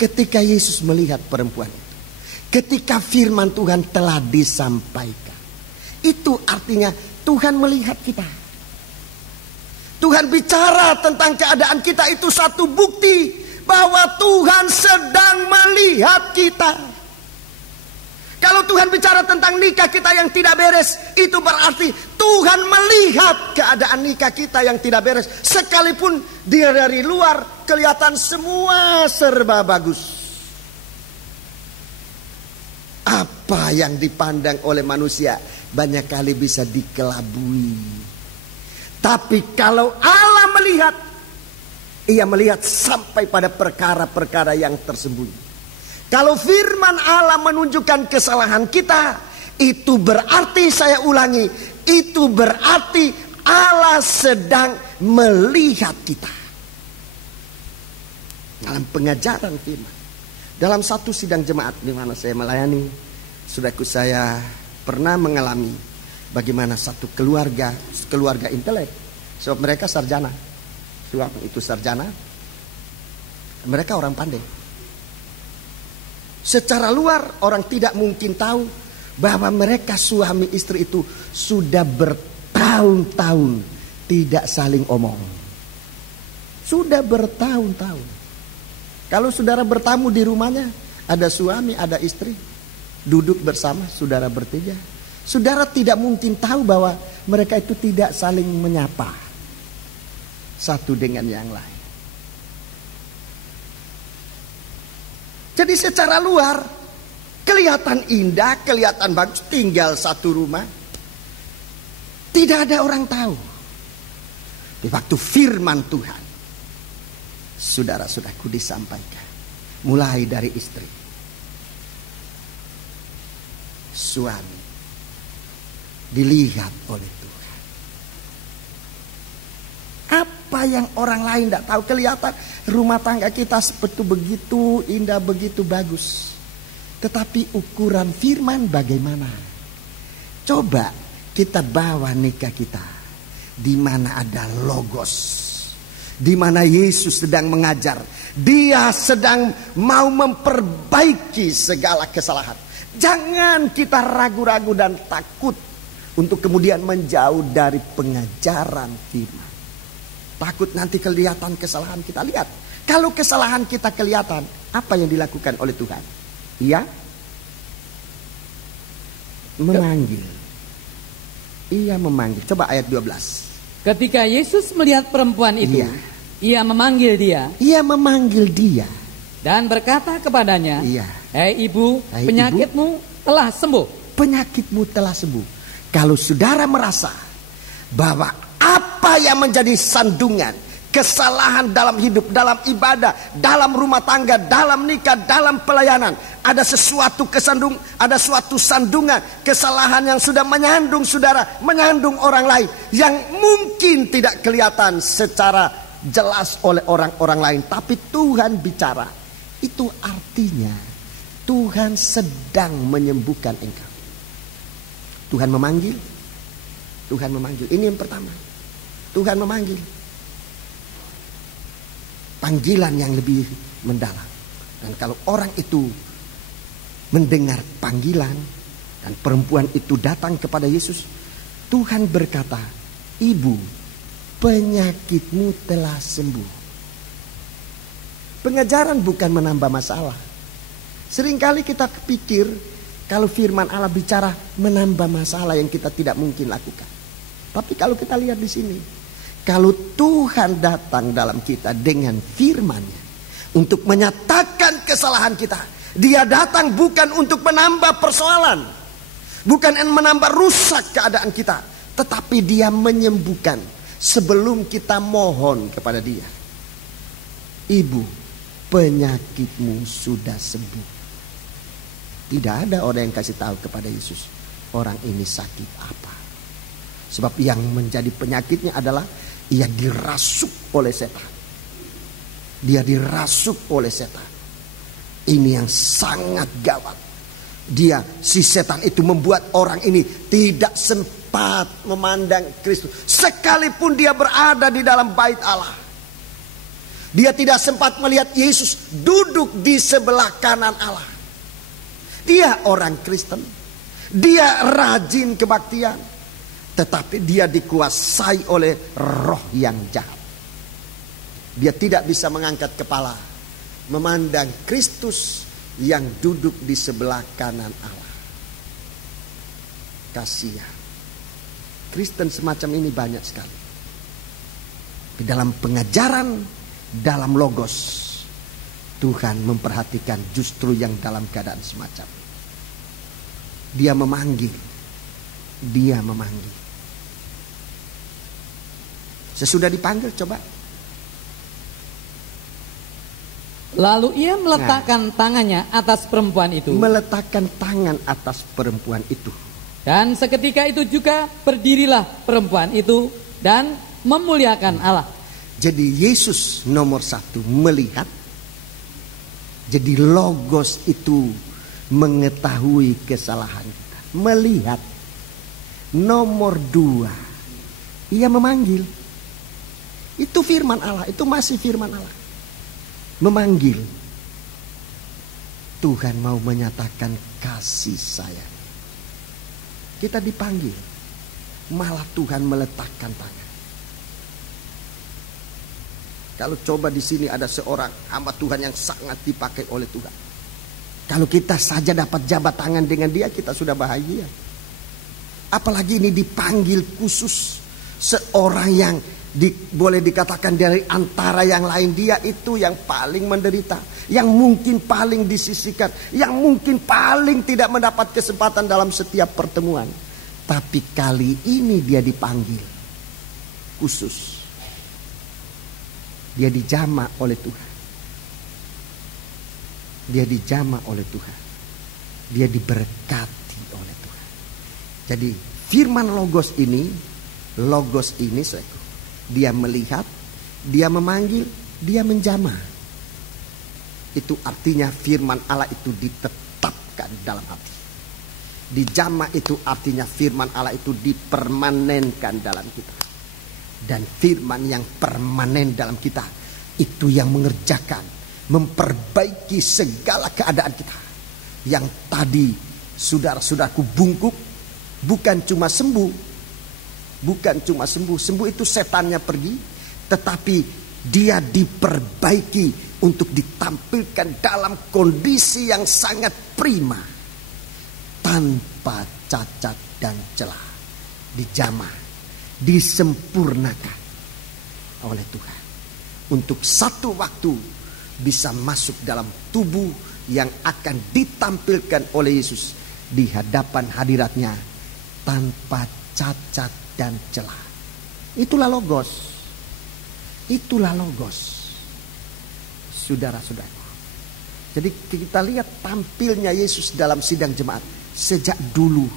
Ketika Yesus melihat perempuan itu. Ketika firman Tuhan telah disampaikan. Itu artinya Tuhan melihat kita. Tuhan bicara tentang keadaan kita, itu satu bukti bahwa Tuhan sedang melihat kita. Kalau Tuhan bicara tentang nikah kita yang tidak beres, itu berarti Tuhan melihat keadaan nikah kita yang tidak beres. Sekalipun dia dari luar kelihatan semua serba bagus. Apa yang dipandang oleh manusia banyak kali bisa dikelabui. Tapi kalau Allah melihat, Ia melihat sampai pada perkara-perkara yang tersembunyi. Kalau firman Allah menunjukkan kesalahan kita, itu berarti, saya ulangi, itu berarti Allah sedang melihat kita. Dalam pengajaran firman, dalam satu sidang jemaat di mana saya melayani, saudaraku, saya pernah mengalami bagaimana satu keluarga intelek, sebab mereka sarjana, suami itu sarjana, mereka orang pandai. Secara luar orang tidak mungkin tahu bahwa mereka suami istri itu sudah bertahun-tahun tidak saling omong. Sudah bertahun-tahun. Kalau saudara bertamu di rumahnya, ada suami, ada istri, duduk bersama, saudara bertiga, saudara tidak mungkin tahu bahwa mereka itu tidak saling menyapa satu dengan yang lain. Jadi secara luar kelihatan indah, kelihatan bagus, tinggal satu rumah. Tidak ada orang tahu. Di waktu firman Tuhan, saudara-saudaraku, disampaikan, mulai dari istri, suami, dilihat oleh Tuhan. Apa yang orang lain tidak tahu, kelihatan rumah tangga kita seperti begitu indah, begitu bagus. Tetapi ukuran firman bagaimana? Coba kita bawa nikah kita di mana ada Logos, di mana Yesus sedang mengajar. Dia sedang mau memperbaiki segala kesalahan. Jangan kita ragu-ragu dan takut untuk kemudian menjauh dari pengajaran firman. Takut nanti kelihatan kesalahan kita. Lihat, kalau kesalahan kita kelihatan, apa yang dilakukan oleh Tuhan? Ia memanggil. Ia memanggil. Coba ayat 12. Ketika Yesus melihat perempuan itu, ia memanggil dia. Ia memanggil dia. Dan berkata kepadanya, Hei ibu, Hai penyakitmu telah sembuh. Penyakitmu telah sembuh. Kalau saudara merasa bahwa apa yang menjadi sandungan, kesalahan dalam hidup, dalam ibadah, dalam rumah tangga, dalam nikah, dalam pelayanan, ada sesuatu ada suatu sandungan, kesalahan yang sudah menyandung saudara, menyandung orang lain, yang mungkin tidak kelihatan secara jelas oleh orang-orang lain, tapi Tuhan bicara. Itu artinya Tuhan sedang menyembuhkan engkau. Tuhan memanggil. Tuhan memanggil. Ini yang pertama. Tuhan memanggil. Panggilan yang lebih mendalam. Dan kalau orang itu mendengar panggilan dan perempuan itu datang kepada Yesus, Tuhan berkata, ibu, penyakitmu telah sembuh. Pengajaran bukan menambah masalah. Seringkali kita pikir kalau firman Allah bicara menambah masalah yang kita tidak mungkin lakukan. Tapi kalau kita lihat di sini, kalau Tuhan datang dalam kita dengan firman-Nya untuk menyatakan kesalahan kita, Dia datang bukan untuk menambah persoalan, bukan menambah rusak keadaan kita, tetapi Dia menyembuhkan sebelum kita mohon kepada Dia. Ibu, penyakitmu sudah sembuh. Tidak ada orang yang kasih tahu kepada Yesus orang ini sakit apa. Sebab yang menjadi penyakitnya adalah ia dirasuk oleh setan. Dia dirasuk oleh setan. Ini yang sangat gawat. Si setan itu membuat orang ini tidak sempat memandang Kristus. Sekalipun dia berada di dalam bait Allah, dia tidak sempat melihat Yesus duduk di sebelah kanan Allah. Dia orang Kristen, dia rajin kebaktian, tetapi dia dikuasai oleh roh yang jahat. Dia tidak bisa mengangkat kepala memandang Kristus yang duduk di sebelah kanan Allah. Kasihan. Kristen semacam ini banyak sekali. Di dalam pengajaran, dalam logos, Tuhan memperhatikan justru yang dalam keadaan semacam. Dia memanggil. Dia memanggil. Sesudah dipanggil, coba. Lalu ia meletakkan tangannya atas perempuan itu. Meletakkan tangan atas perempuan itu. Dan seketika itu juga berdirilah perempuan itu dan memuliakan Allah. Jadi Yesus nomor satu melihat. Jadi logos itu mengetahui kesalahan kita. Melihat. Nomor dua, ia memanggil. Itu firman Allah. Itu masih firman Allah. Memanggil. Tuhan mau menyatakan kasih sayang. Kita dipanggil. Malah Tuhan meletakkan tangan. Kalau coba di sini ada seorang hamba Tuhan yang sangat dipakai oleh Tuhan. Kalau kita saja dapat jabat tangan dengan dia, kita sudah bahagia. Apalagi ini dipanggil khusus seorang yang boleh dikatakan dari antara yang lain, dia itu yang paling menderita, yang mungkin paling disisihkan, yang mungkin paling tidak mendapat kesempatan dalam setiap pertemuan. Tapi kali ini dia dipanggil khusus. Dia dijamah oleh Tuhan. Dia dijamah oleh Tuhan. Dia diberkati oleh Tuhan. Jadi firman logos ini dia melihat, dia memanggil, dia menjamah. Itu artinya firman Allah itu ditetapkan dalam hati. Dijamah itu artinya firman Allah itu dipermanenkan dalam kita. Dan firman yang permanen dalam kita itu yang mengerjakan, memperbaiki segala keadaan kita. Yang tadi Saudara-saudaraku, bungkuk bukan cuma sembuh. Bukan cuma sembuh. Sembuh itu setannya pergi. Tetapi dia diperbaiki untuk ditampilkan dalam kondisi yang sangat prima. Tanpa cacat dan celah. Dijamah. Disempurnakan oleh Tuhan. Untuk satu waktu bisa masuk dalam tubuh yang akan ditampilkan oleh Yesus di hadapan hadiratnya tanpa cacat dan celah. Itulah Logos. Itulah Logos. Saudara-saudara. Jadi kita lihat tampilnya Yesus dalam sidang jemaat sejak dulu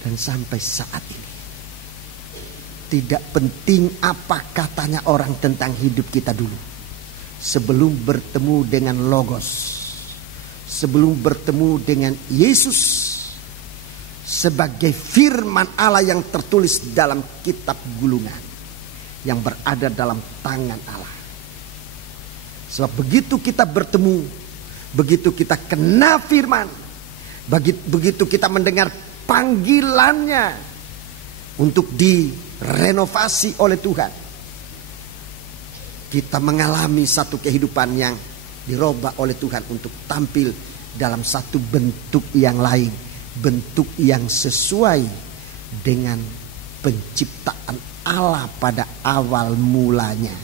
dan sampai saat ini. Tidak penting apa katanya orang tentang hidup kita dulu. Sebelum bertemu dengan Logos. Sebelum bertemu dengan Yesus. Sebagai firman Allah yang tertulis dalam kitab gulungan. Yang berada dalam tangan Allah. Sebab begitu kita bertemu. Begitu kita kena firman. Begitu kita mendengar panggilannya. Untuk direnovasi oleh Tuhan. Kita mengalami satu kehidupan yang dirubah oleh Tuhan untuk tampil dalam satu bentuk yang lain. Bentuk yang sesuai dengan penciptaan Allah pada awal mulanya.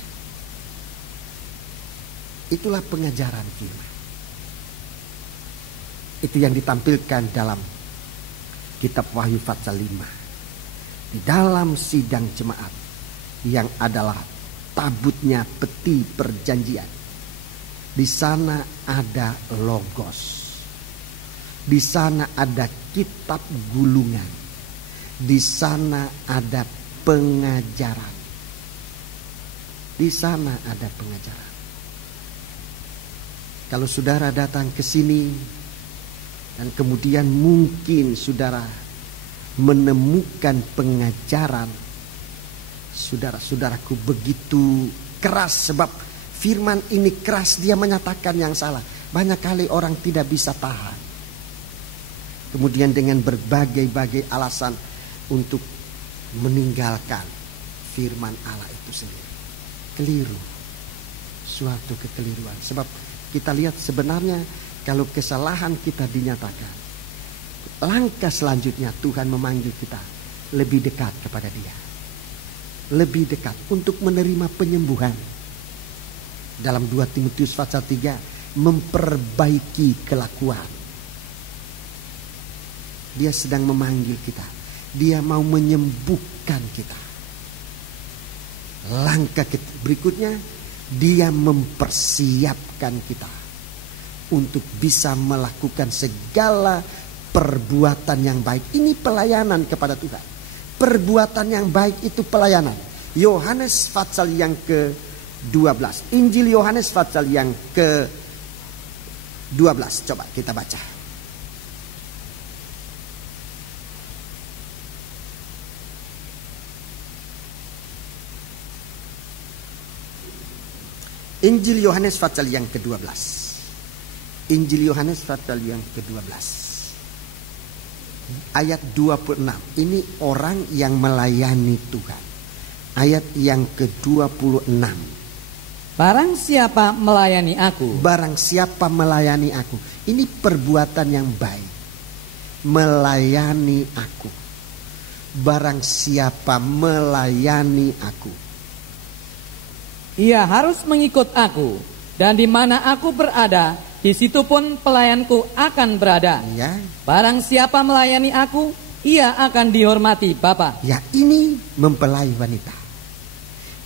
Itulah pengajaran firman. Itu yang ditampilkan dalam kitab Wahyu pasal 5. Di dalam sidang jemaat yang adalah tabutnya peti perjanjian. Di sana ada Logos. Di sana ada kitab gulungan. Di sana ada pengajaran. Di sana ada pengajaran. Kalau saudara datang ke sini dan kemudian mungkin saudara menemukan pengajaran, saudara-saudaraku, begitu keras. Sebab firman ini keras, dia menyatakan yang salah. Banyak kali orang tidak bisa tahan. Kemudian dengan berbagai-bagai alasan untuk meninggalkan firman Allah itu sendiri. Keliru. Suatu kekeliruan. Sebab kita lihat sebenarnya kalau kesalahan kita dinyatakan, langkah selanjutnya Tuhan memanggil kita lebih dekat kepada Dia. Lebih dekat untuk menerima penyembuhan. Dalam 2 Timotius pasal 3, memperbaiki kelakuan. Dia sedang memanggil kita. Dia mau menyembuhkan kita. Langkah berikutnya, Dia mempersiapkan kita untuk bisa melakukan segala perbuatan yang baik. Ini pelayanan kepada Tuhan. Perbuatan yang baik itu pelayanan. Yohanes pasal yang ke-12. Injil Yohanes pasal yang ke-12. Coba kita baca. Injil Yohanes pasal yang ke-12. Injil Yohanes pasal yang ke-12. Ayat 26. Ini orang yang melayani Tuhan. Ayat yang ke-26. Barang siapa melayani aku. Barang siapa melayani aku. Ini perbuatan yang baik. Melayani aku. Barang siapa melayani aku. Ia harus mengikut aku. Dan di mana aku berada, di situ pun pelayanku akan berada. Ya. Barang siapa melayani aku, ia akan dihormati Bapa. Ya, ini mempelai wanita.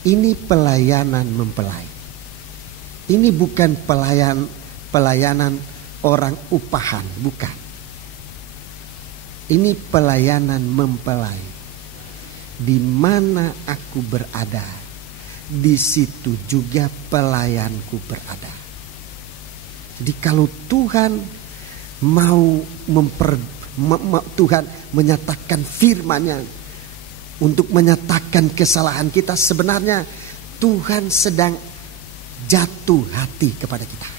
Ini pelayanan mempelai. Ini bukan pelayanan orang upahan, bukan. Ini pelayanan mempelai. Di mana aku berada, di situ juga pelayanku berada. Jadi kalau Tuhan mau Tuhan menyatakan firman-Nya untuk menyatakan kesalahan kita, sebenarnya Tuhan sedang jatuh hati kepada kita.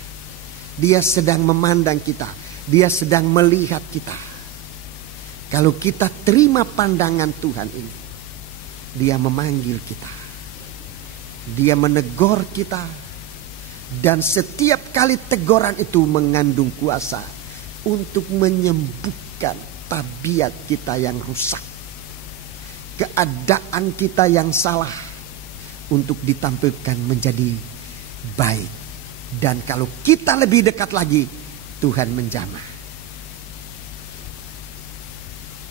Dia sedang memandang kita. Dia sedang melihat kita. Kalau kita terima pandangan Tuhan ini, Dia memanggil kita. Dia menegur kita. Dan setiap kali teguran itu mengandung kuasa untuk menyembuhkan tabiat kita yang rusak. Keadaan kita yang salah untuk ditampilkan menjadi baik. Dan kalau kita lebih dekat lagi, Tuhan menjamah.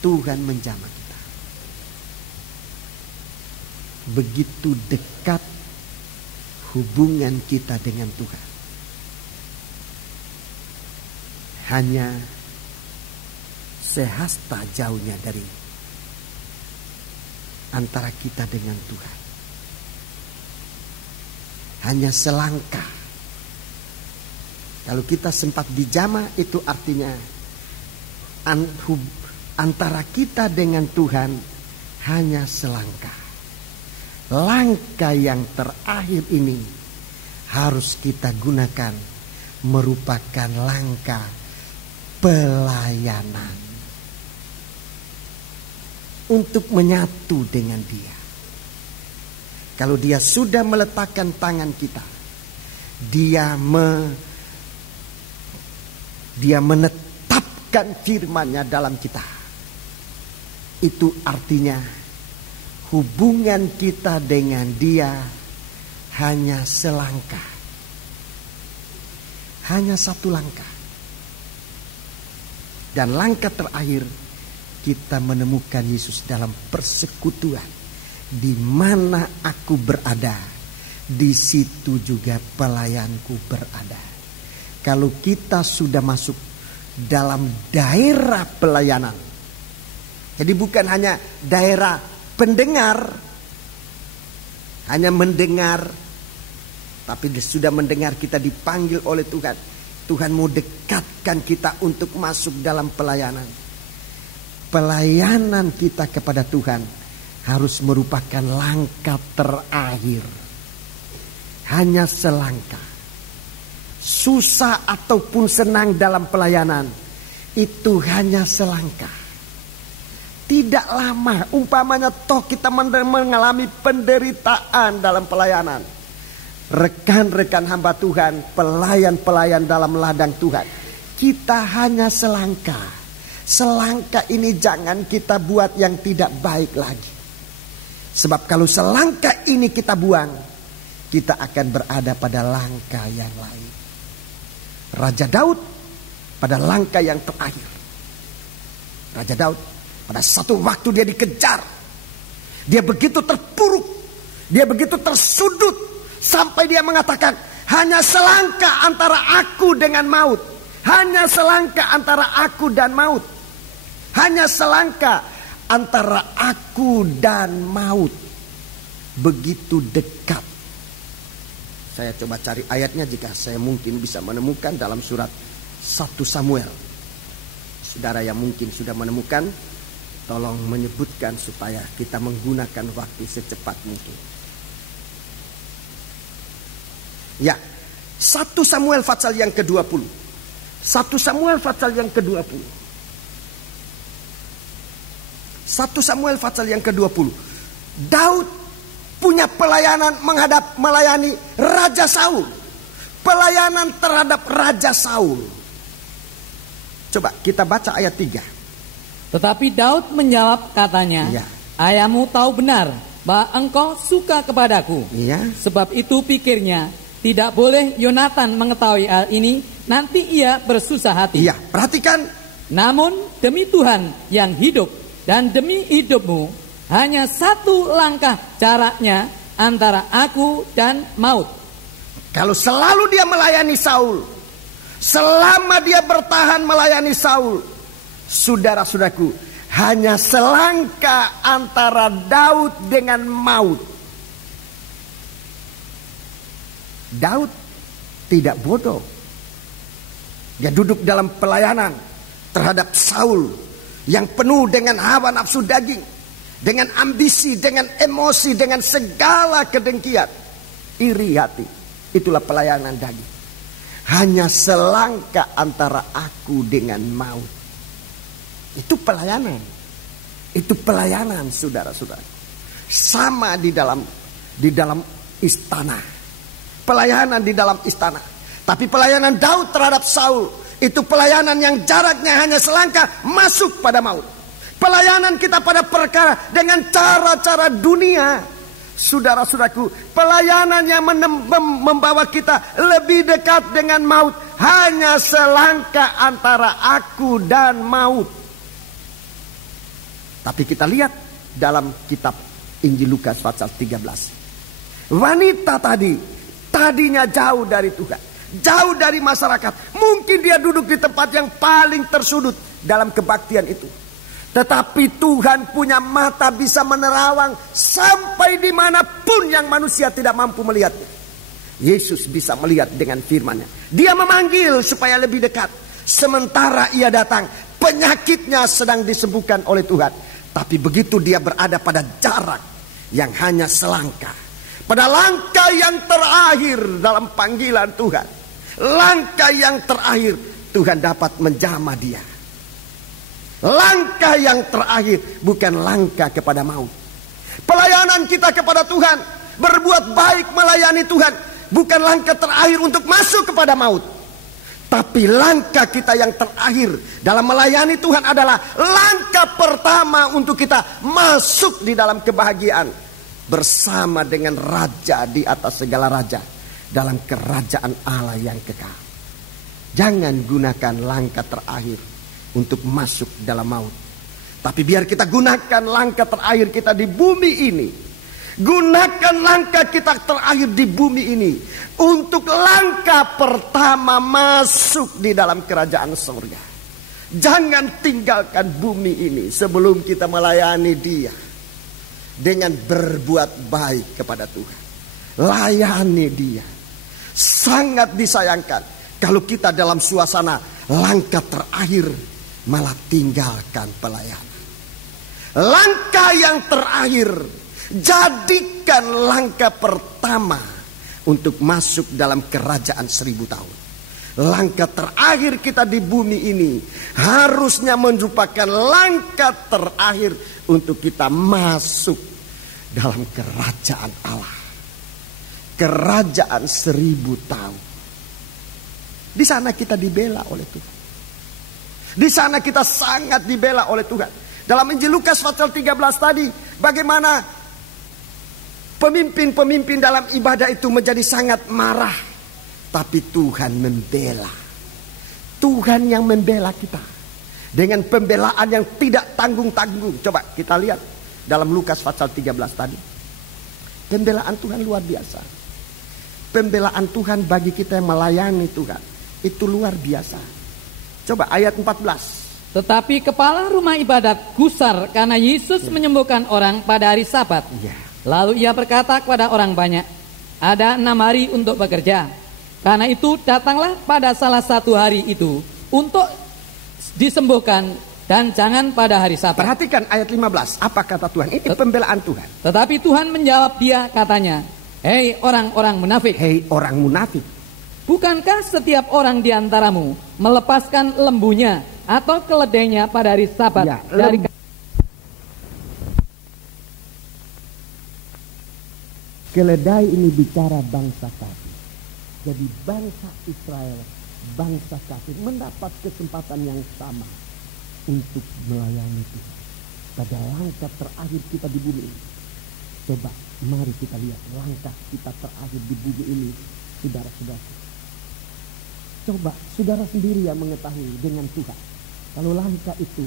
Tuhan menjamah kita. Begitu dekat hubungan kita dengan Tuhan. Hanya sehasta jauhnya dari antara kita dengan Tuhan. Hanya selangkah. Kalau kita sempat dijamah, itu artinya antara kita dengan Tuhan hanya selangkah. Langkah yang terakhir ini harus kita gunakan merupakan langkah pelayanan. Untuk menyatu dengan Dia. Kalau Dia sudah meletakkan tangan kita, Dia menetapkan firman-Nya dalam kita. Itu artinya hubungan kita dengan Dia hanya selangkah. Hanya satu langkah. Dan langkah terakhir, kita menemukan Yesus dalam persekutuan. Di mana aku berada, di situ juga pelayanku berada. Kalau kita sudah masuk dalam daerah pelayanan, jadi bukan hanya daerah pendengar, hanya mendengar, tapi sudah mendengar kita dipanggil oleh Tuhan. Tuhan mau dekatkan kita untuk masuk dalam pelayanan. Pelayanan kita kepada Tuhan harus merupakan langkah terakhir. Hanya selangkah. Susah ataupun senang dalam pelayanan, itu hanya selangkah. Tidak lama, umpamanya toh kita mengalami penderitaan dalam pelayanan. Rekan-rekan hamba Tuhan, pelayan-pelayan dalam ladang Tuhan, kita hanya selangkah. Selangkah ini jangan kita buat yang tidak baik lagi. Sebab kalau selangkah ini kita buang, kita akan berada pada langkah yang lain. Raja Daud pada langkah yang terakhir. Raja Daud pada satu waktu dia dikejar. Dia begitu terpuruk. Dia begitu tersudut. Sampai dia mengatakan, hanya selangkah antara aku dengan maut. Hanya selangkah antara aku dan maut. Hanya selangkah antara aku dan maut. Begitu dekat. Saya coba cari ayatnya jika saya mungkin bisa menemukan dalam surat 1 Samuel. Saudara yang mungkin sudah menemukan, tolong menyebutkan supaya kita menggunakan waktu secepat mungkin. Ya, 1 Samuel pasal yang ke-20. 1 Samuel pasal yang ke-20. 1 Samuel pasal yang ke-20. Daud punya pelayanan melayani Raja Saul. Pelayanan terhadap Raja Saul. Coba kita baca ayat 3. Tetapi Daud menjawab katanya, ya. Ayahmu tahu benar bahwa engkau suka kepadaku. Ya. Sebab itu pikirnya, tidak boleh Yonatan mengetahui hal ini, nanti ia bersusah hati. Iya, perhatikan. Namun demi Tuhan yang hidup dan demi hidupmu, hanya satu langkah jaraknya antara aku dan maut. Kalau selalu dia melayani Saul, selama dia bertahan melayani Saul, saudara-saudaraku, hanya selangkah antara Daud dengan maut. Daud tidak bodoh. Dia duduk dalam pelayanan terhadap Saul yang penuh dengan hawa nafsu daging, dengan ambisi, dengan emosi, dengan segala kedengkian, iri hati. Itulah pelayanan daging. hanya selangkah antara aku dengan maut. Itu pelayanan. Itu pelayanan, saudara-saudara. Sama di dalam istana. Pelayanan di dalam istana. Tapi pelayanan Daud terhadap Saul itu pelayanan yang jaraknya hanya selangkah masuk pada maut. Pelayanan kita pada perkara dengan cara-cara dunia, saudara-saudaraku, pelayanan yang membawa kita lebih dekat dengan maut hanya selangkah antara aku dan maut. Tapi kita lihat dalam kitab Injil Lukas pasal 13. Wanita tadinya jauh dari Tuhan, jauh dari masyarakat. Mungkin dia duduk di tempat yang paling tersudut dalam kebaktian itu. Tetapi Tuhan punya mata bisa menerawang sampai dimanapun yang manusia tidak mampu melihatnya. Yesus bisa melihat dengan firman-Nya. Dia memanggil supaya lebih dekat. Sementara ia datang, penyakitnya sedang disembuhkan oleh Tuhan. Tapi begitu dia berada pada jarak yang hanya selangkah, pada langkah yang terakhir dalam panggilan Tuhan, langkah yang terakhir, Tuhan dapat menjamah dia. Langkah yang terakhir bukan langkah kepada maut. Pelayanan kita kepada Tuhan, berbuat baik melayani Tuhan, bukan langkah terakhir untuk masuk kepada maut. Tapi langkah kita yang terakhir dalam melayani Tuhan adalah langkah pertama untuk kita masuk di dalam kebahagiaan bersama dengan Raja di atas segala raja dalam kerajaan Allah yang kekal. Jangan gunakan langkah terakhir untuk masuk dalam maut. Tapi biar kita gunakan langkah terakhir kita di bumi ini. Gunakan langkah kita terakhir di bumi ini untuk langkah pertama masuk di dalam kerajaan surga. Jangan tinggalkan bumi ini sebelum kita melayani Dia dengan berbuat baik kepada Tuhan. Layani Dia. Sangat disayangkan kalau kita dalam suasana langkah terakhir malah tinggalkan pelayanan. Langkah yang terakhir jadikan langkah pertama untuk masuk dalam kerajaan 1000 tahun. Langkah terakhir kita di bumi ini harusnya merupakan langkah terakhir untuk kita masuk dalam kerajaan Allah. Kerajaan 1000 tahun. Di sana kita dibela oleh Tuhan. Di sana kita sangat dibela oleh Tuhan. Dalam Injil Lukas pasal 13 tadi, bagaimana pemimpin-pemimpin dalam ibadah itu menjadi sangat marah. Tapi Tuhan membela. Tuhan yang membela kita. Dengan pembelaan yang tidak tanggung-tanggung. Coba kita lihat dalam Lukas pasal 13 tadi. Pembelaan Tuhan luar biasa. Pembelaan Tuhan bagi kita yang melayani Tuhan itu luar biasa. Coba ayat 14. Tetapi kepala rumah ibadat gusar karena Yesus menyembuhkan orang pada hari Sabat. Lalu ia berkata kepada orang banyak, ada 6 hari untuk bekerja. Karena itu datanglah pada salah satu hari itu untuk disembuhkan dan jangan pada hari Sabat. Perhatikan ayat 15. Apa kata Tuhan? Ini pembelaan Tuhan. Tetapi Tuhan menjawab dia, katanya, hei orang-orang munafik. Hei orang munafik. Bukankah setiap orang di antaramu melepaskan lembunya atau keledainya pada hari Sabat dari keledai ini bicara bangsa kafir. Jadi bangsa Israel, bangsa kafir mendapat kesempatan yang sama untuk melayani Tuhan pada langkah terakhir kita di bumi ini. Coba mari kita lihat langkah kita terakhir di bumi ini, saudara-saudara. Coba saudara sendiri yang mengetahui dengan Tuhan. Kalau langkah itu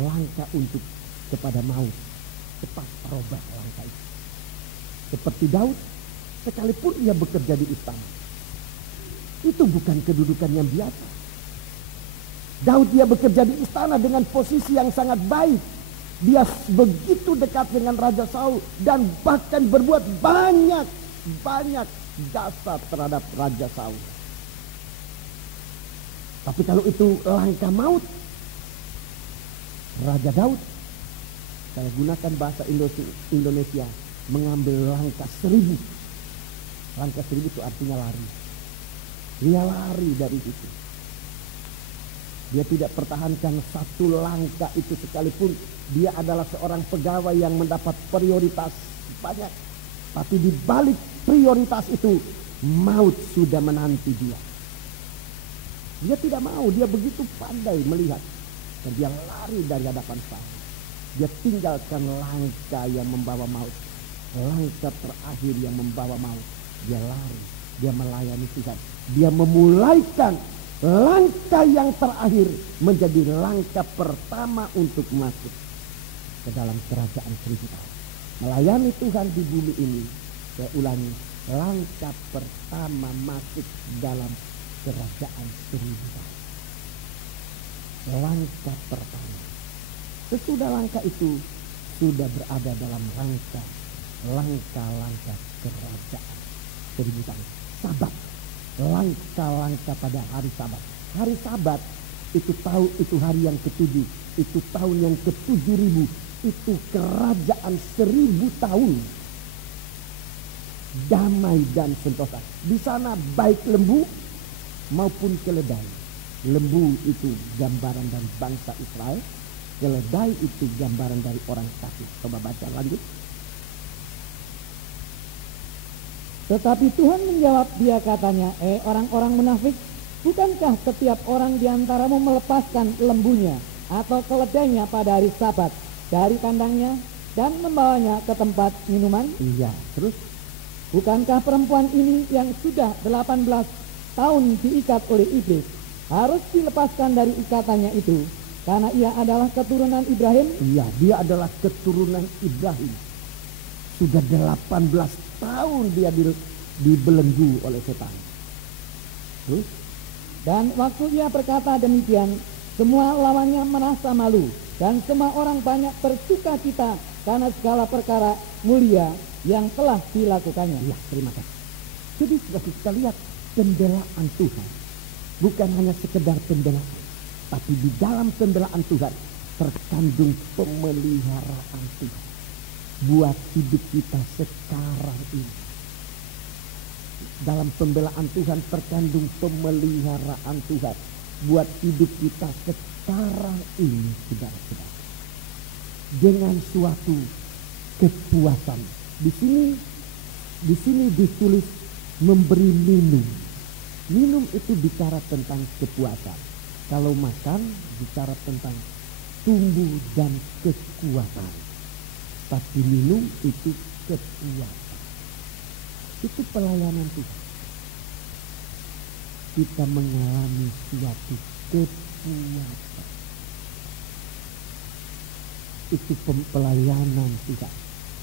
langkah untuk kepada maut, cepat robah langkah itu. Seperti Daud, sekalipun ia bekerja di istana, itu bukan kedudukan yang biasa. Daud dia bekerja di istana dengan posisi yang sangat baik. Dia begitu dekat dengan Raja Saul dan bahkan berbuat banyak jasa terhadap Raja Saul. Tapi kalau itu langkah maut, Raja Daud, saya gunakan bahasa Indonesia, mengambil langkah 1000. Langkah 1000 itu artinya lari. Dia lari dari situ. Dia tidak pertahankan satu langkah itu sekalipun. Dia adalah seorang pegawai yang mendapat prioritas banyak. Tapi di balik prioritas itu, maut sudah menanti dia. Dia tidak mau, dia begitu pandai melihat. Dan dia lari dari hadapan Saul. Dia tinggalkan langkah yang membawa maut. Langkah terakhir yang membawa maut. Dia lari, dia melayani Tuhan. Dia memulaikan langkah yang terakhir menjadi langkah pertama untuk masuk ke dalam kerajaan 1000 tahun. Melayani Tuhan di bumi ini, saya ulangi, langkah pertama masuk dalam kerajaan 1000 tahun. Langkah pertama. Sesudah langkah itu sudah berada dalam langkah-langkah kerajaan 1000 tahun. Sabat. Langkah-langkah pada hari Sabat. Hari Sabat itu tahu itu hari yang ke-7, itu tahun yang ke-7000, itu kerajaan 1000 tahun. Damai dan sentosa. Di sana baik lembu maupun keledai. Lembu itu gambaran dari bangsa Israel, keledai itu gambaran dari orang kafir. Coba baca lanjut. Tetapi Tuhan menjawab, dia katanya, orang-orang munafik, bukankah setiap orang di antaramu melepaskan lembunya atau keledainya pada hari Sabat dari kandangnya dan membawanya ke tempat minuman? Iya, terus? Bukankah perempuan ini yang sudah 18 tahun diikat oleh iblis harus dilepaskan dari ikatannya itu karena ia adalah keturunan Ibrahim? Iya, dia adalah keturunan Ibrahim. Sudah 18 tahun dia dibelenggu oleh setan. Terus? Dan waktu ia berkata demikian, semua lawannya merasa malu dan semua orang banyak bersuka cita karena segala perkara mulia yang telah dilakukannya. Ya, terima kasih. Jadi sudah kita lihat pembelaan Tuhan. Bukan hanya sekedar pembelaan, tapi di dalam pembelaan Tuhan terkandung pemeliharaan Tuhan buat hidup kita sekarang ini. Dalam pembelaan Tuhan terkandung pemeliharaan Tuhan buat hidup kita sekarang ini, saudara-saudara. Dengan suatu kepuasan. Di sini ditulis memberi minum. Minum itu bicara tentang kepuasan. Kalau makan bicara tentang tumbuh dan kekuatan. Tapi minum itu kepuasan. Itu pelayanan Tuhan. Kita mengalami suatu kepuasan. Itu pelayanan Tuhan.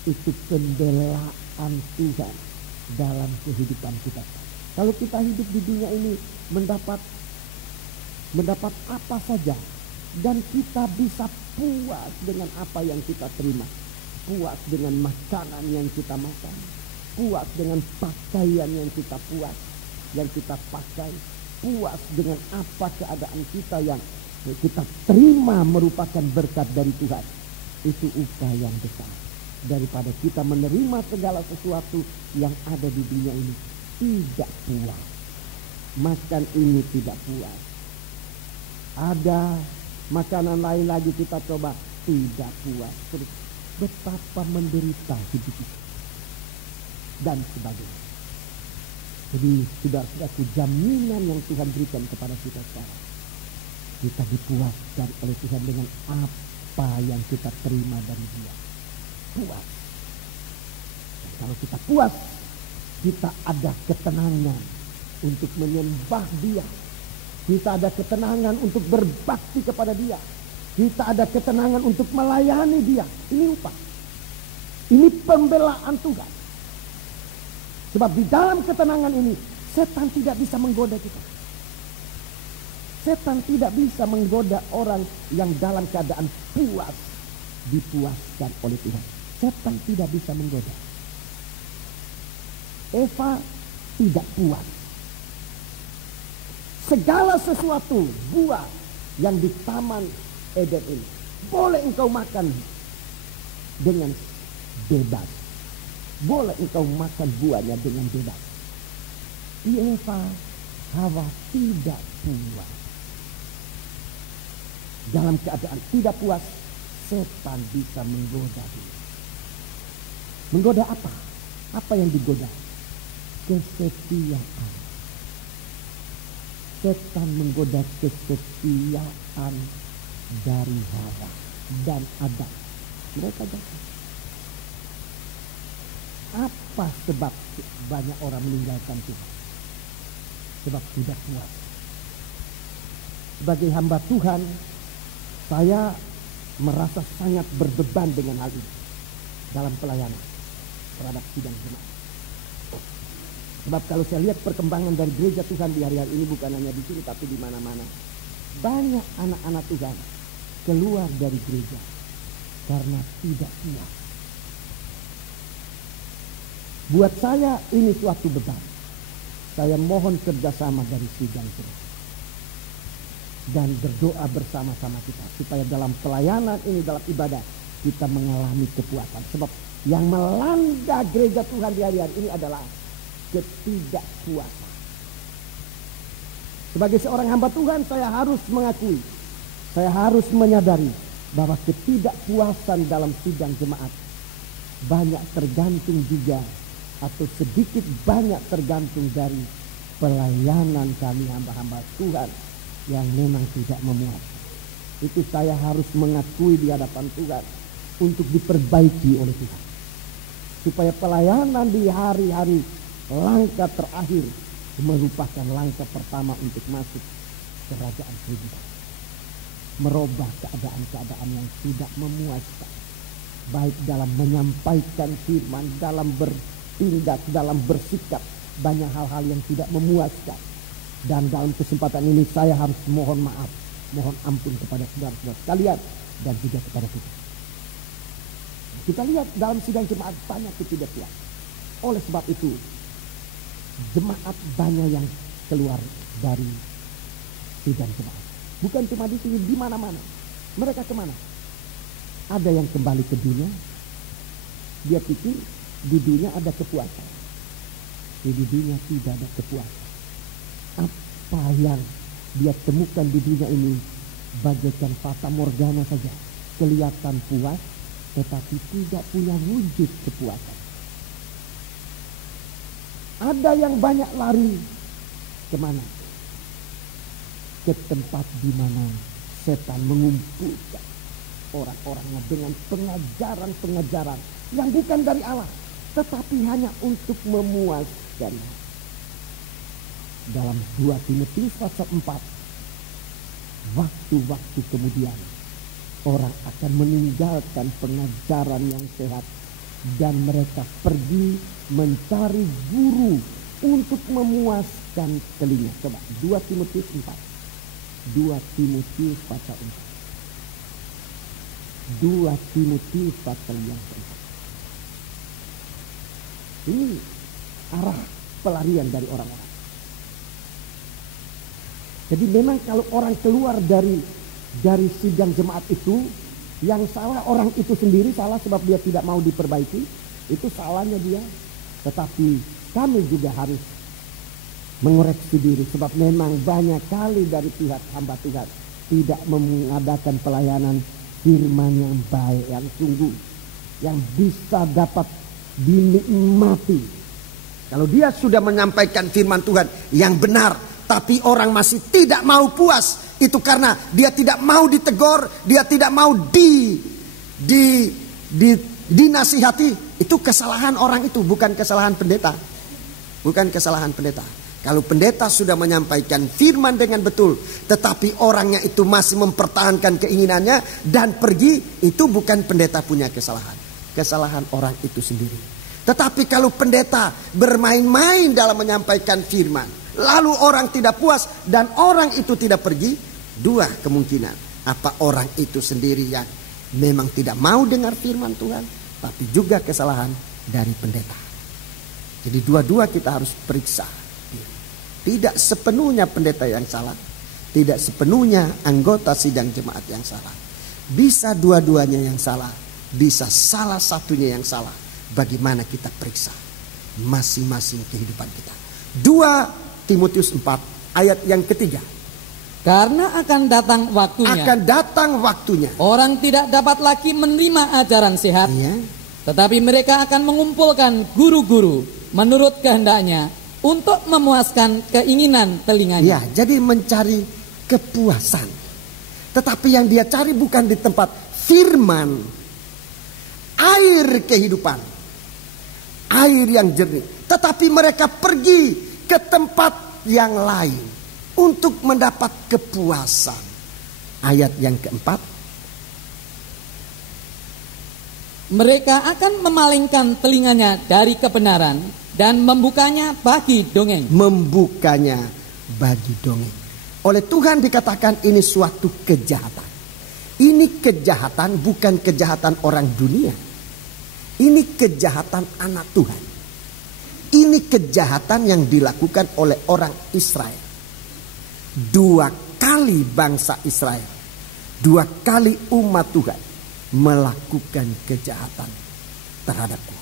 Itu pembelaan Tuhan dalam kehidupan kita. Kalau kita hidup di dunia ini mendapat apa saja dan kita bisa puas dengan apa yang kita terima. Puas dengan makanan yang kita makan, puas dengan pakaian yang kita pakai, puas dengan apa keadaan kita yang kita terima merupakan berkat dari Tuhan. Itu upaya yang besar daripada kita menerima segala sesuatu yang ada di dunia ini tidak puas. Makan ini tidak puas. Ada makanan lain lagi kita coba tidak puas. Terus betapa menderita hidup itu dan sebagainya. Jadi saudara-saudaraku, jaminan yang Tuhan berikan kepada kita sekarang, kita dipuaskan oleh Tuhan dengan apa yang kita terima dari Dia. Puas. Dan kalau kita puas, kita ada ketenangan untuk menyembah Dia. Kita ada ketenangan untuk berbakti kepada Dia. Kita ada ketenangan untuk melayani Dia. Ini upah. Ini pembelaan Tuhan. Sebab di dalam ketenangan ini, setan tidak bisa menggoda kita. Setan tidak bisa menggoda orang yang dalam keadaan puas, dipuaskan oleh Tuhan. Setan tidak bisa menggoda. Eva tidak puas. Segala sesuatu buah yang di taman Eden ini boleh engkau makan dengan bebas. Boleh engkau makan buahnya dengan bebas. Eva Hawa tidak puas. Dalam keadaan tidak puas, setan bisa menggoda dia. Menggoda apa? Apa yang digoda? Kesetiaan. Setan menggoda kesetiaan dari Hawa dan Adam. Mereka jatuh. Apa sebab banyak orang meninggalkan Tuhan? Sebab tidak puas. Sebagai hamba Tuhan, saya merasa sangat berbeban dengan hal ini dalam pelayanan terhadap sidang jemaat. Sebab kalau saya lihat perkembangan dari gereja Tuhan di hari-hari ini, bukan hanya di sini tapi di mana-mana, banyak anak-anak Tuhan keluar dari gereja karena tidak puas. Buat saya ini suatu beban. Saya mohon kerjasama dari sidang jemaat dan berdoa bersama-sama kita supaya dalam pelayanan ini, dalam ibadah, kita mengalami kepuasan. Sebab yang melanda gereja Tuhan di hari-hari ini adalah ketidakpuasan. Sebagai seorang hamba Tuhan, saya harus mengakui, saya harus menyadari bahwa ketidakpuasan dalam sidang jemaat banyak tergantung juga, atau sedikit banyak tergantung dari pelayanan kami hamba-hamba Tuhan yang memang tidak memuaskan. Itu saya harus mengakui di hadapan Tuhan untuk diperbaiki oleh Tuhan. Supaya pelayanan di hari-hari langkah terakhir merupakan langkah pertama untuk masuk kerajaan Tuhan. Merubah keadaan-keadaan yang tidak memuaskan. Baik dalam menyampaikan firman, dalam bertindak, dalam bersikap. Banyak hal-hal yang tidak memuaskan. Dan dalam kesempatan ini saya harus mohon maaf, mohon ampun kepada saudara-saudara sekalian dan juga kepada kita. Kita lihat dalam sidang jemaat banyak ketidakpuasan. Oleh sebab itu, jemaat banyak yang keluar dari sidang jemaat. Bukan cuma di sini, di mana-mana. Mereka kemana? Ada yang kembali ke dunia. Dia pikir di dunia ada kepuasan. Di dunia tidak ada kepuasan. Apa yang dia temukan di dunia ini bagaikan fata morgana saja. Kelihatan puas, tetapi tidak punya wujud kepuasan. Ada yang banyak lari kemana? Ke tempat di mana setan mengumpulkan orang-orangnya dengan pengajaran-pengajaran yang bukan dari Allah, tetapi hanya untuk memuaskan. Dalam 2 Timotius pasal 4, waktu-waktu kemudian orang akan meninggalkan pengajaran yang sehat dan mereka pergi mencari guru untuk memuaskan telinga. Coba 2 Timotius 4. 2 Timotius pasal 4. 2 Timotius pasal yang keempat. Ini arah pelarian dari orang-orang. Jadi memang kalau orang keluar dari sidang jemaat itu, yang salah orang itu sendiri salah sebab dia tidak mau diperbaiki, itu salahnya dia. Tetapi kami juga harus mengoreksi diri sebab memang banyak kali dari pihak hamba Tuhan tidak mengadakan pelayanan firman yang baik, yang sungguh, yang bisa dapat dinikmati. Kalau dia sudah menyampaikan firman Tuhan yang benar, tapi orang masih tidak mau puas, itu karena dia tidak mau ditegur, dia tidak mau dinasihati. Itu kesalahan orang itu, bukan kesalahan pendeta. Bukan kesalahan pendeta. Kalau pendeta sudah menyampaikan firman dengan betul, tetapi orangnya itu masih mempertahankan keinginannya dan pergi, itu bukan pendeta punya kesalahan. Kesalahan orang itu sendiri. Tetapi kalau pendeta bermain-main dalam menyampaikan firman, lalu orang tidak puas dan orang itu tidak pergi, dua kemungkinan. Apa orang itu sendiri yang memang tidak mau dengar firman Tuhan, tapi juga kesalahan dari pendeta. Jadi dua-dua kita harus periksa. Tidak sepenuhnya pendeta yang salah, tidak sepenuhnya anggota sidang jemaat yang salah. Bisa dua-duanya yang salah, bisa salah satunya yang salah. Bagaimana kita periksa masing-masing kehidupan kita. 2 Timotius 4 ayat yang ketiga. Karena akan datang waktunya. Akan datang waktunya. Orang tidak dapat lagi menerima ajaran sehat. Ya. Tetapi mereka akan mengumpulkan guru-guru menurut kehendaknya untuk memuaskan keinginan telinganya. Ya, jadi mencari kepuasan. Tetapi yang dia cari bukan di tempat firman, air kehidupan, air yang jernih. Tetapi mereka pergi ke tempat yang lain untuk mendapat kepuasan. Ayat yang keempat. Mereka akan memalingkan telinganya dari kebenaran dan membukanya bagi dongeng. Membukanya bagi dongeng. Oleh Tuhan dikatakan ini suatu kejahatan. Ini kejahatan bukan kejahatan orang dunia. Ini kejahatan anak Tuhan. Ini kejahatan yang dilakukan oleh orang Israel. 2 kali bangsa Israel, 2 kali umat Tuhan melakukan kejahatan terhadapku.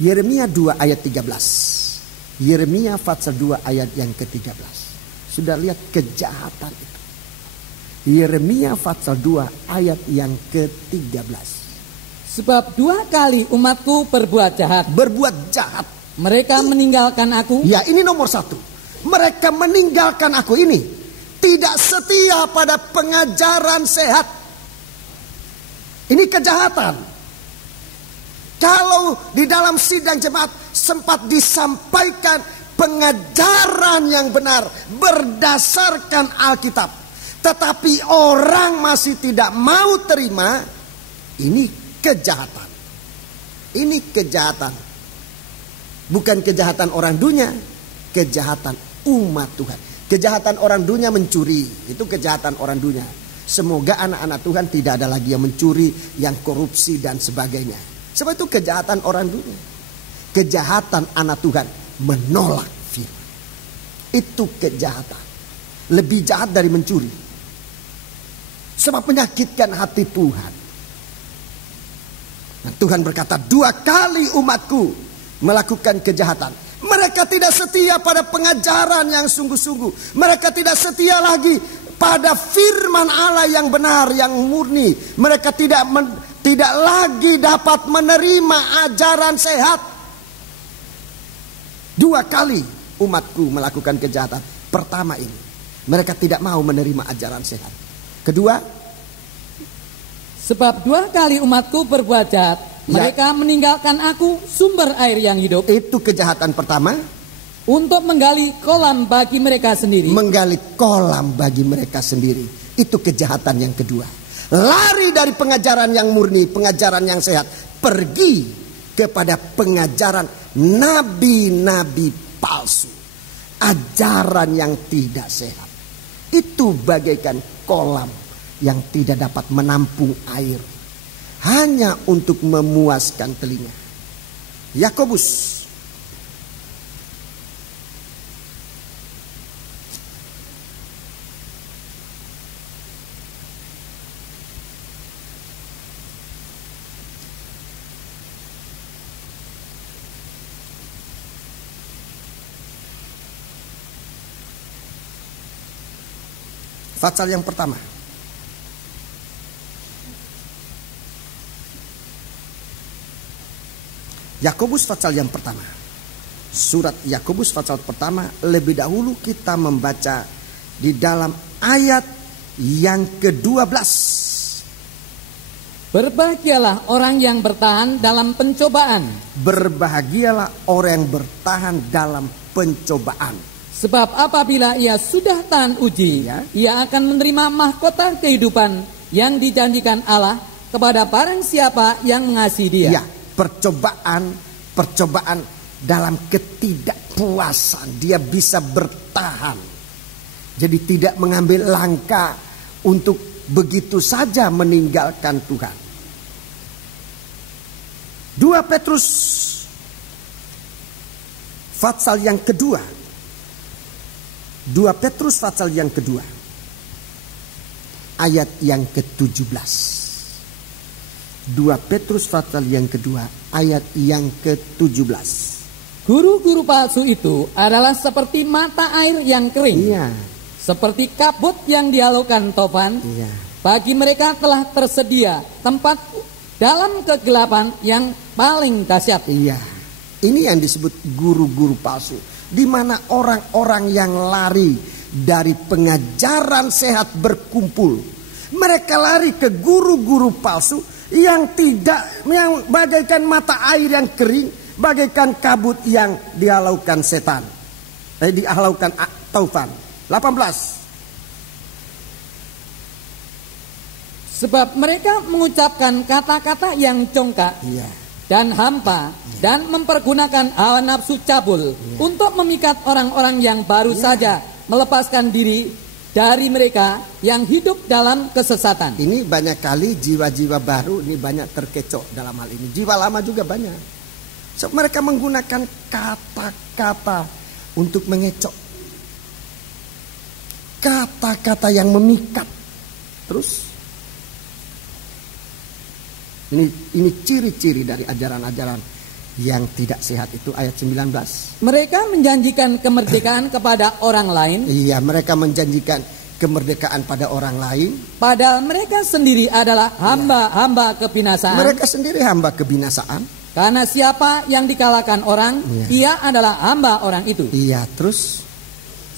Yeremia 2 ayat 13. Yeremia pasal 2 ayat yang ke-13. Sudah lihat kejahatan itu. Yeremia pasal 2 ayat yang ke-13. Sebab 2 kali umatku berbuat jahat. Berbuat jahat. Mereka meninggalkan aku. Ya, ini nomor 1. Mereka meninggalkan aku ini. Tidak setia pada pengajaran sehat. Ini kejahatan. Kalau di dalam sidang jemaat sempat disampaikan pengajaran yang benar berdasarkan Alkitab, tetapi orang masih tidak mau terima, ini kejahatan. Ini kejahatan. Bukan kejahatan orang dunia, kejahatan umat Tuhan. Kejahatan orang dunia mencuri, itu kejahatan orang dunia. Semoga anak-anak Tuhan tidak ada lagi yang mencuri, yang korupsi dan sebagainya. Sebab itu kejahatan orang dunia. Kejahatan anak Tuhan menolak firman. Itu kejahatan. Lebih jahat dari mencuri. Sebab menyakitkan hati Tuhan. Nah, Tuhan berkata 2 kali umatku melakukan kejahatan. Mereka tidak setia pada pengajaran yang sungguh-sungguh. Mereka tidak setia lagi pada firman Allah yang benar, yang murni. Mereka tidak lagi dapat menerima ajaran sehat. 2 kali umatku melakukan kejahatan. Pertama ini, mereka tidak mau menerima ajaran sehat. Kedua, sebab 2 kali umatku berbuat jahat. Mereka meninggalkan aku, sumber air yang hidup. Itu kejahatan pertama. Untuk menggali kolam bagi mereka sendiri. Menggali kolam bagi mereka sendiri. Itu kejahatan yang kedua. Lari dari pengajaran yang murni, pengajaran yang sehat. Pergi kepada pengajaran nabi-nabi palsu. Ajaran yang tidak sehat. Itu bagaikan kolam yang tidak dapat menampung air. Hanya untuk memuaskan telinga. Yakobus pasal yang pertama. Yakobus pasal yang pertama. Surat Yakobus pasal pertama, lebih dahulu kita membaca di dalam ayat yang ke-12. Berbahagialah orang yang bertahan dalam pencobaan. Berbahagialah orang yang bertahan dalam pencobaan. Sebab apabila ia sudah tahan uji, ia akan menerima mahkota kehidupan yang dijanjikan Allah kepada barang siapa yang mengasihi dia. Ya, percobaan dalam ketidakpuasan dia bisa bertahan. Jadi tidak mengambil langkah untuk begitu saja meninggalkan Tuhan. 2 Petrus pasal yang kedua. 2 Petrus pasal yang kedua. Ayat yang ke-17. 2 Petrus pasal yang kedua ayat yang ke-17. Guru-guru palsu itu adalah seperti mata air yang kering, Iya. seperti kabut yang dialaukan topan. Iya. Bagi mereka telah tersedia tempat dalam kegelapan yang paling dahsyat. Iya. Ini yang disebut guru-guru palsu, di mana orang-orang yang lari dari pengajaran sehat berkumpul. Mereka lari ke guru-guru palsu yang bagaikan mata air yang kering, bagaikan kabut yang dihalaukan setan. Dihalaukan taufan. 18. Sebab mereka mengucapkan kata-kata yang congkak Iya. dan hampa dan mempergunakan hawa nafsu cabul untuk memikat orang-orang yang baru saja melepaskan diri dari mereka yang hidup dalam kesesatan. Ini banyak kali jiwa-jiwa baru ini banyak terkecoh dalam hal ini. Jiwa lama juga banyak. So, mereka menggunakan kata-kata untuk mengecoh. Kata-kata yang memikat. Terus ini ciri-ciri dari ajaran-ajaran yang tidak sehat itu, ayat 19. Mereka menjanjikan kemerdekaan kepada orang lain, Iya, mereka menjanjikan kemerdekaan pada orang lain. padahal mereka sendiri adalah hamba-hamba kebinasaan. Mereka sendiri hamba kebinasaan. Karena siapa yang dikalahkan orang, ia adalah hamba orang itu. Iya, terus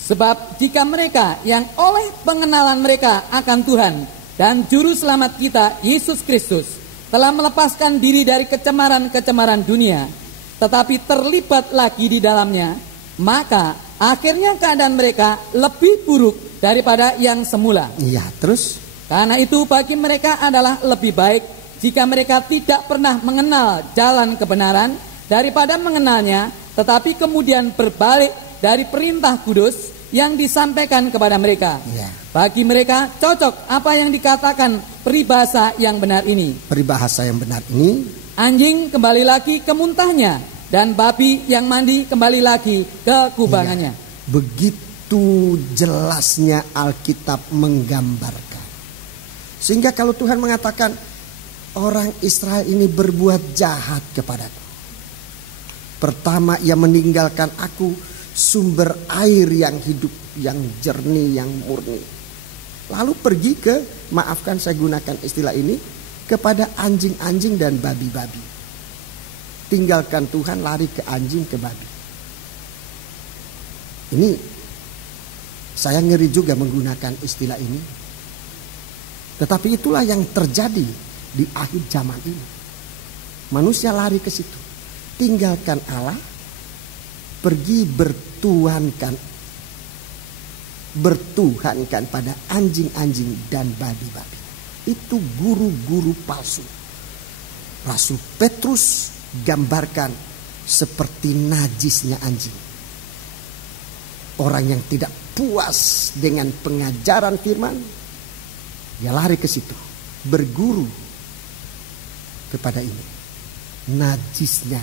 Sebab jika mereka yang oleh pengenalan mereka akan Tuhan dan Juru Selamat kita, Yesus Kristus, telah melepaskan diri dari kecemaran-kecemaran dunia, tetapi terlibat lagi di dalamnya, maka akhirnya keadaan mereka lebih buruk daripada yang semula. iya, terus Karena itu bagi mereka adalah lebih baik jika mereka tidak pernah mengenal jalan kebenaran daripada mengenalnya, tetapi kemudian berbalik dari perintah kudus yang disampaikan kepada mereka. Iya. Bagi mereka cocok apa yang dikatakan peribahasa yang benar ini. peribahasa yang benar ini. Anjing kembali lagi ke muntahnya, dan babi yang mandi kembali lagi ke kubangannya. Begitu jelasnya Alkitab menggambarkan. Sehingga kalau Tuhan mengatakan orang Israel ini berbuat jahat kepadaku. Pertama, ia meninggalkan aku, sumber air yang hidup, yang jernih, yang murni. Lalu pergi ke, maafkan saya gunakan istilah ini, kepada anjing-anjing dan babi-babi. Tinggalkan Tuhan, lari ke anjing, ke babi. Ini saya ngeri juga menggunakan istilah ini. Tetapi itulah yang terjadi di akhir zaman ini. Manusia lari ke situ. Tinggalkan Allah, pergi bertuhankan pada anjing-anjing dan babi-babi. Itu guru-guru palsu. Rasul Petrus gambarkan seperti najisnya anjing. Orang yang tidak puas dengan pengajaran firman, dia lari ke situ, berguru kepada ini. Najisnya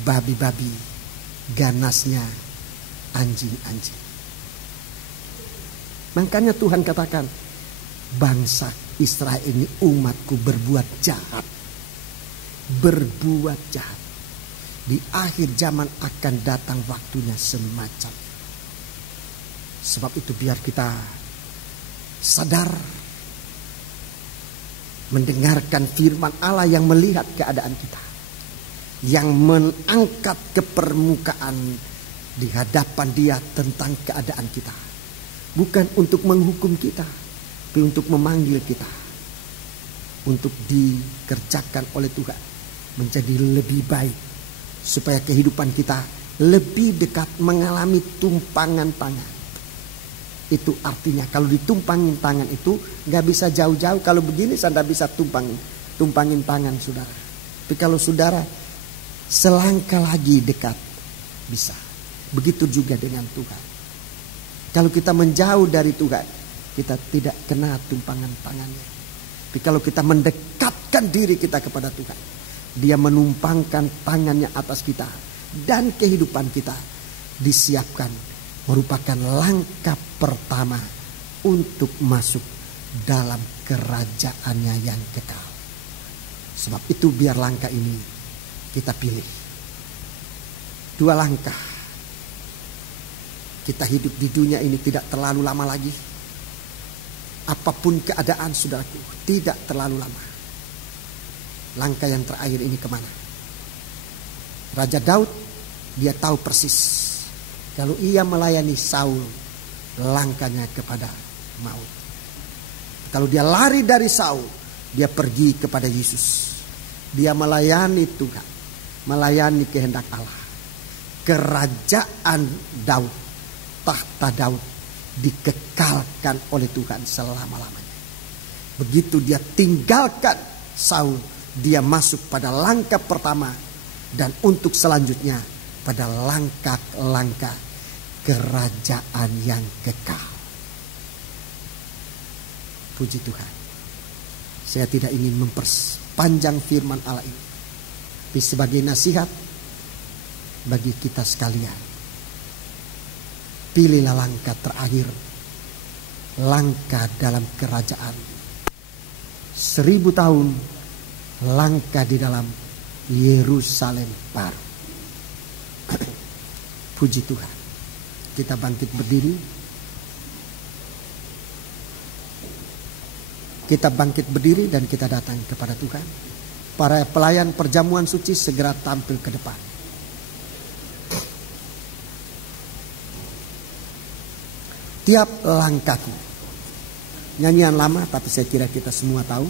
babi-babi, ganasnya anjing-anjing. Makanya Tuhan katakan, bangsa Israel ini umatku berbuat jahat. Berbuat jahat. Di akhir zaman akan datang waktunya semacam. Sebab itu biar kita sadar, mendengarkan firman Allah yang melihat keadaan kita, yang mengangkat ke permukaan di hadapan Dia tentang keadaan kita. Bukan untuk menghukum kita, tapi untuk memanggil kita, untuk dikerjakan oleh Tuhan menjadi lebih baik, supaya kehidupan kita lebih dekat mengalami tumpangan tangan. Itu artinya kalau ditumpangin tangan itu gak bisa jauh-jauh. Kalau begini saya gak bisa tumpangin tangan saudara. Tapi kalau saudara selangkah lagi dekat, bisa. Begitu juga dengan Tuhan. Kalau kita menjauh dari Tuhan, kita tidak kena tumpangan tangannya. Tapi kalau kita mendekatkan diri kita kepada Tuhan, Dia menumpangkan tangannya atas kita, dan kehidupan kita disiapkan merupakan langkah pertama untuk masuk dalam kerajaannya yang kekal. Sebab itu biar langkah ini kita pilih. 2 langkah. Kita hidup di dunia ini tidak terlalu lama lagi. Apapun keadaan saudaraku, tidak terlalu lama. Langkah yang terakhir ini kemana? Raja Daud, dia tahu persis kalau ia melayani Saul, langkahnya kepada maut. Kalau dia lari dari Saul, dia pergi kepada Yesus. Dia melayani Tuhan, melayani kehendak Allah. Kerajaan Daud, tahta Daud dikekalkan oleh Tuhan selama-lamanya. Begitu dia tinggalkan Saul, dia masuk pada langkah pertama, dan untuk selanjutnya pada langkah-langkah kerajaan yang kekal. Puji Tuhan. Saya tidak ingin memperpanjang firman Allah ini, tapi sebagai nasihat bagi kita sekalian, pilihlah langkah terakhir, langkah dalam kerajaan. 1000 tahun langkah di dalam Yerusalem baru. Puji Tuhan. Kita bangkit berdiri. Kita bangkit berdiri dan kita datang kepada Tuhan. Para pelayan perjamuan suci segera tampil ke depan. Tiap langkahku. Nyanyian lama tapi saya kira kita semua tahu.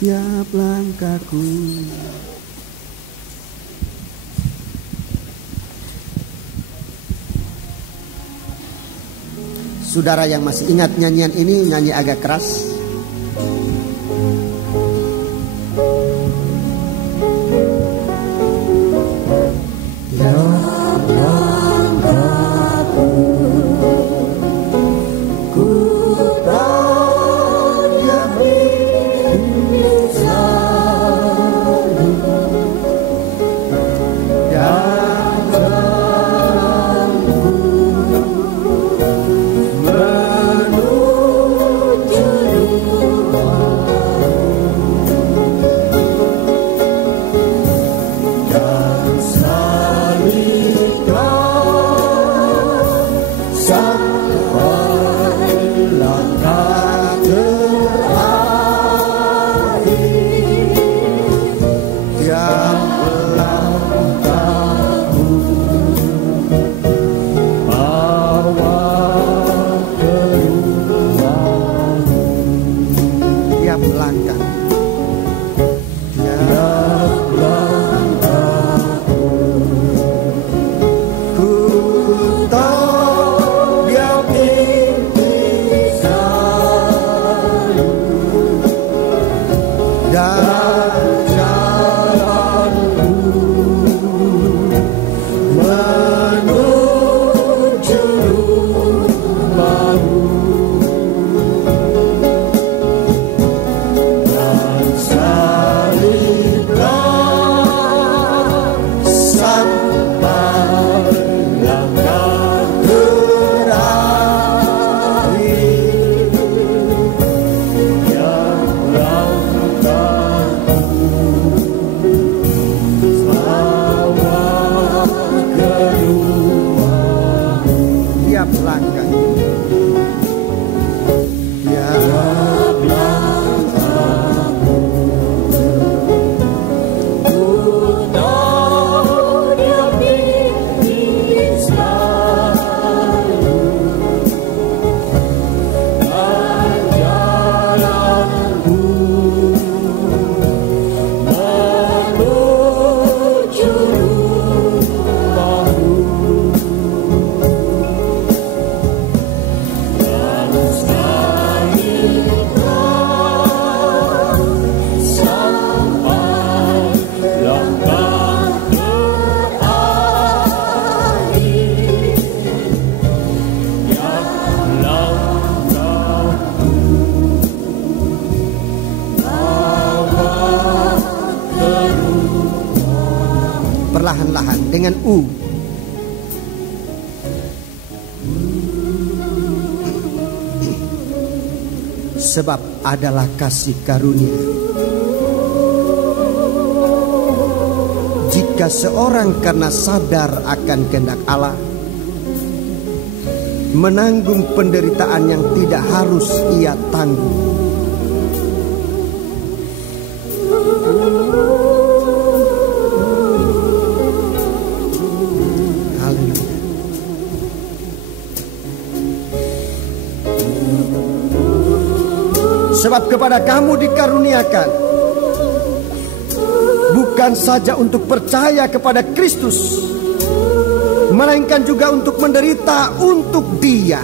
Tiap langkahku. Saudara yang masih ingat nyanyian ini, nyanyi agak keras. Perlahan-lahan dengan U. Sebab adalah kasih karunia jika seorang karena sadar akan kehendak Allah menanggung penderitaan yang tidak harus ia tanggung. Haleluya. Sebab kepada kamu dikaruniakan bukan saja untuk percaya kepada Kristus, melainkan juga untuk menderita untuk Dia.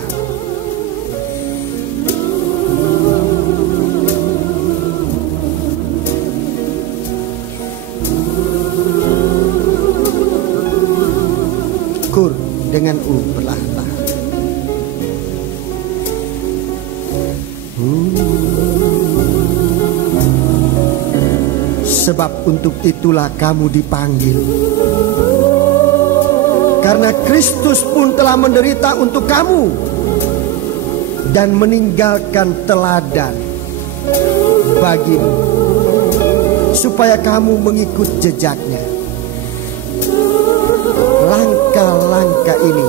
Kur dengan U perlahan-lahan. Sebab untuk itulah kamu dipanggil. Karena Kristus pun telah menderita untuk kamu dan meninggalkan teladan bagimu, supaya kamu mengikut jejaknya. Langkah-langkah ini,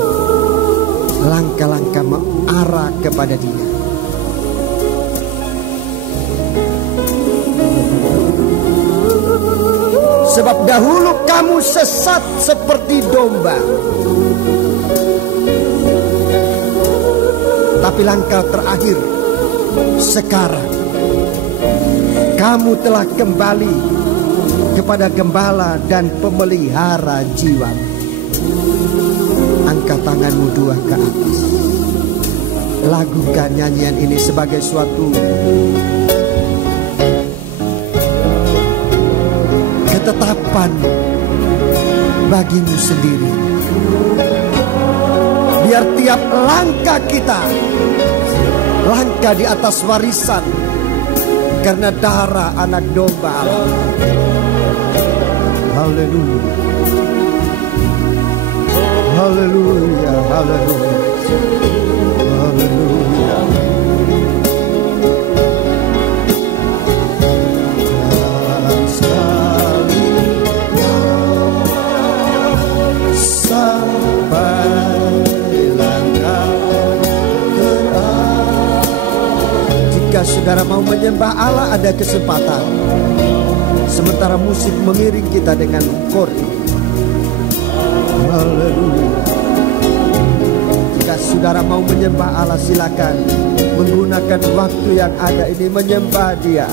langkah-langkah mengarah kepada Dia. Sebab dahulu kamu sesat seperti domba, tapi langkah terakhir sekarang kamu telah kembali kepada gembala dan pemelihara jiwa. Angkat tanganmu dua ke atas. Lakukan nyanyian ini sebagai suatu ketetapan bagimu sendiri. Biar tiap langkah kita langkah di atas warisan karena darah anak domba Allah. Haleluya. Haleluya. Haleluya. Haleluya. Jika saudara mau menyembah Allah, ada kesempatan. Sementara musik mengiring kita dengan kor ini. Haleluya. Jika saudara mau menyembah Allah, silakan menggunakan waktu yang ada ini menyembah Dia.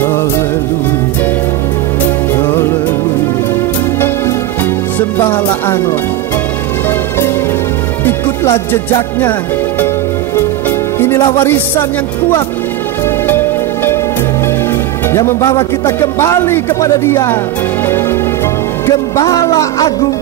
Haleluya. Haleluya. Sembahlah Allah. Ikutlah jejaknya. Inilah warisan yang kuat yang membawa kita kembali kepada Dia. Gembala agung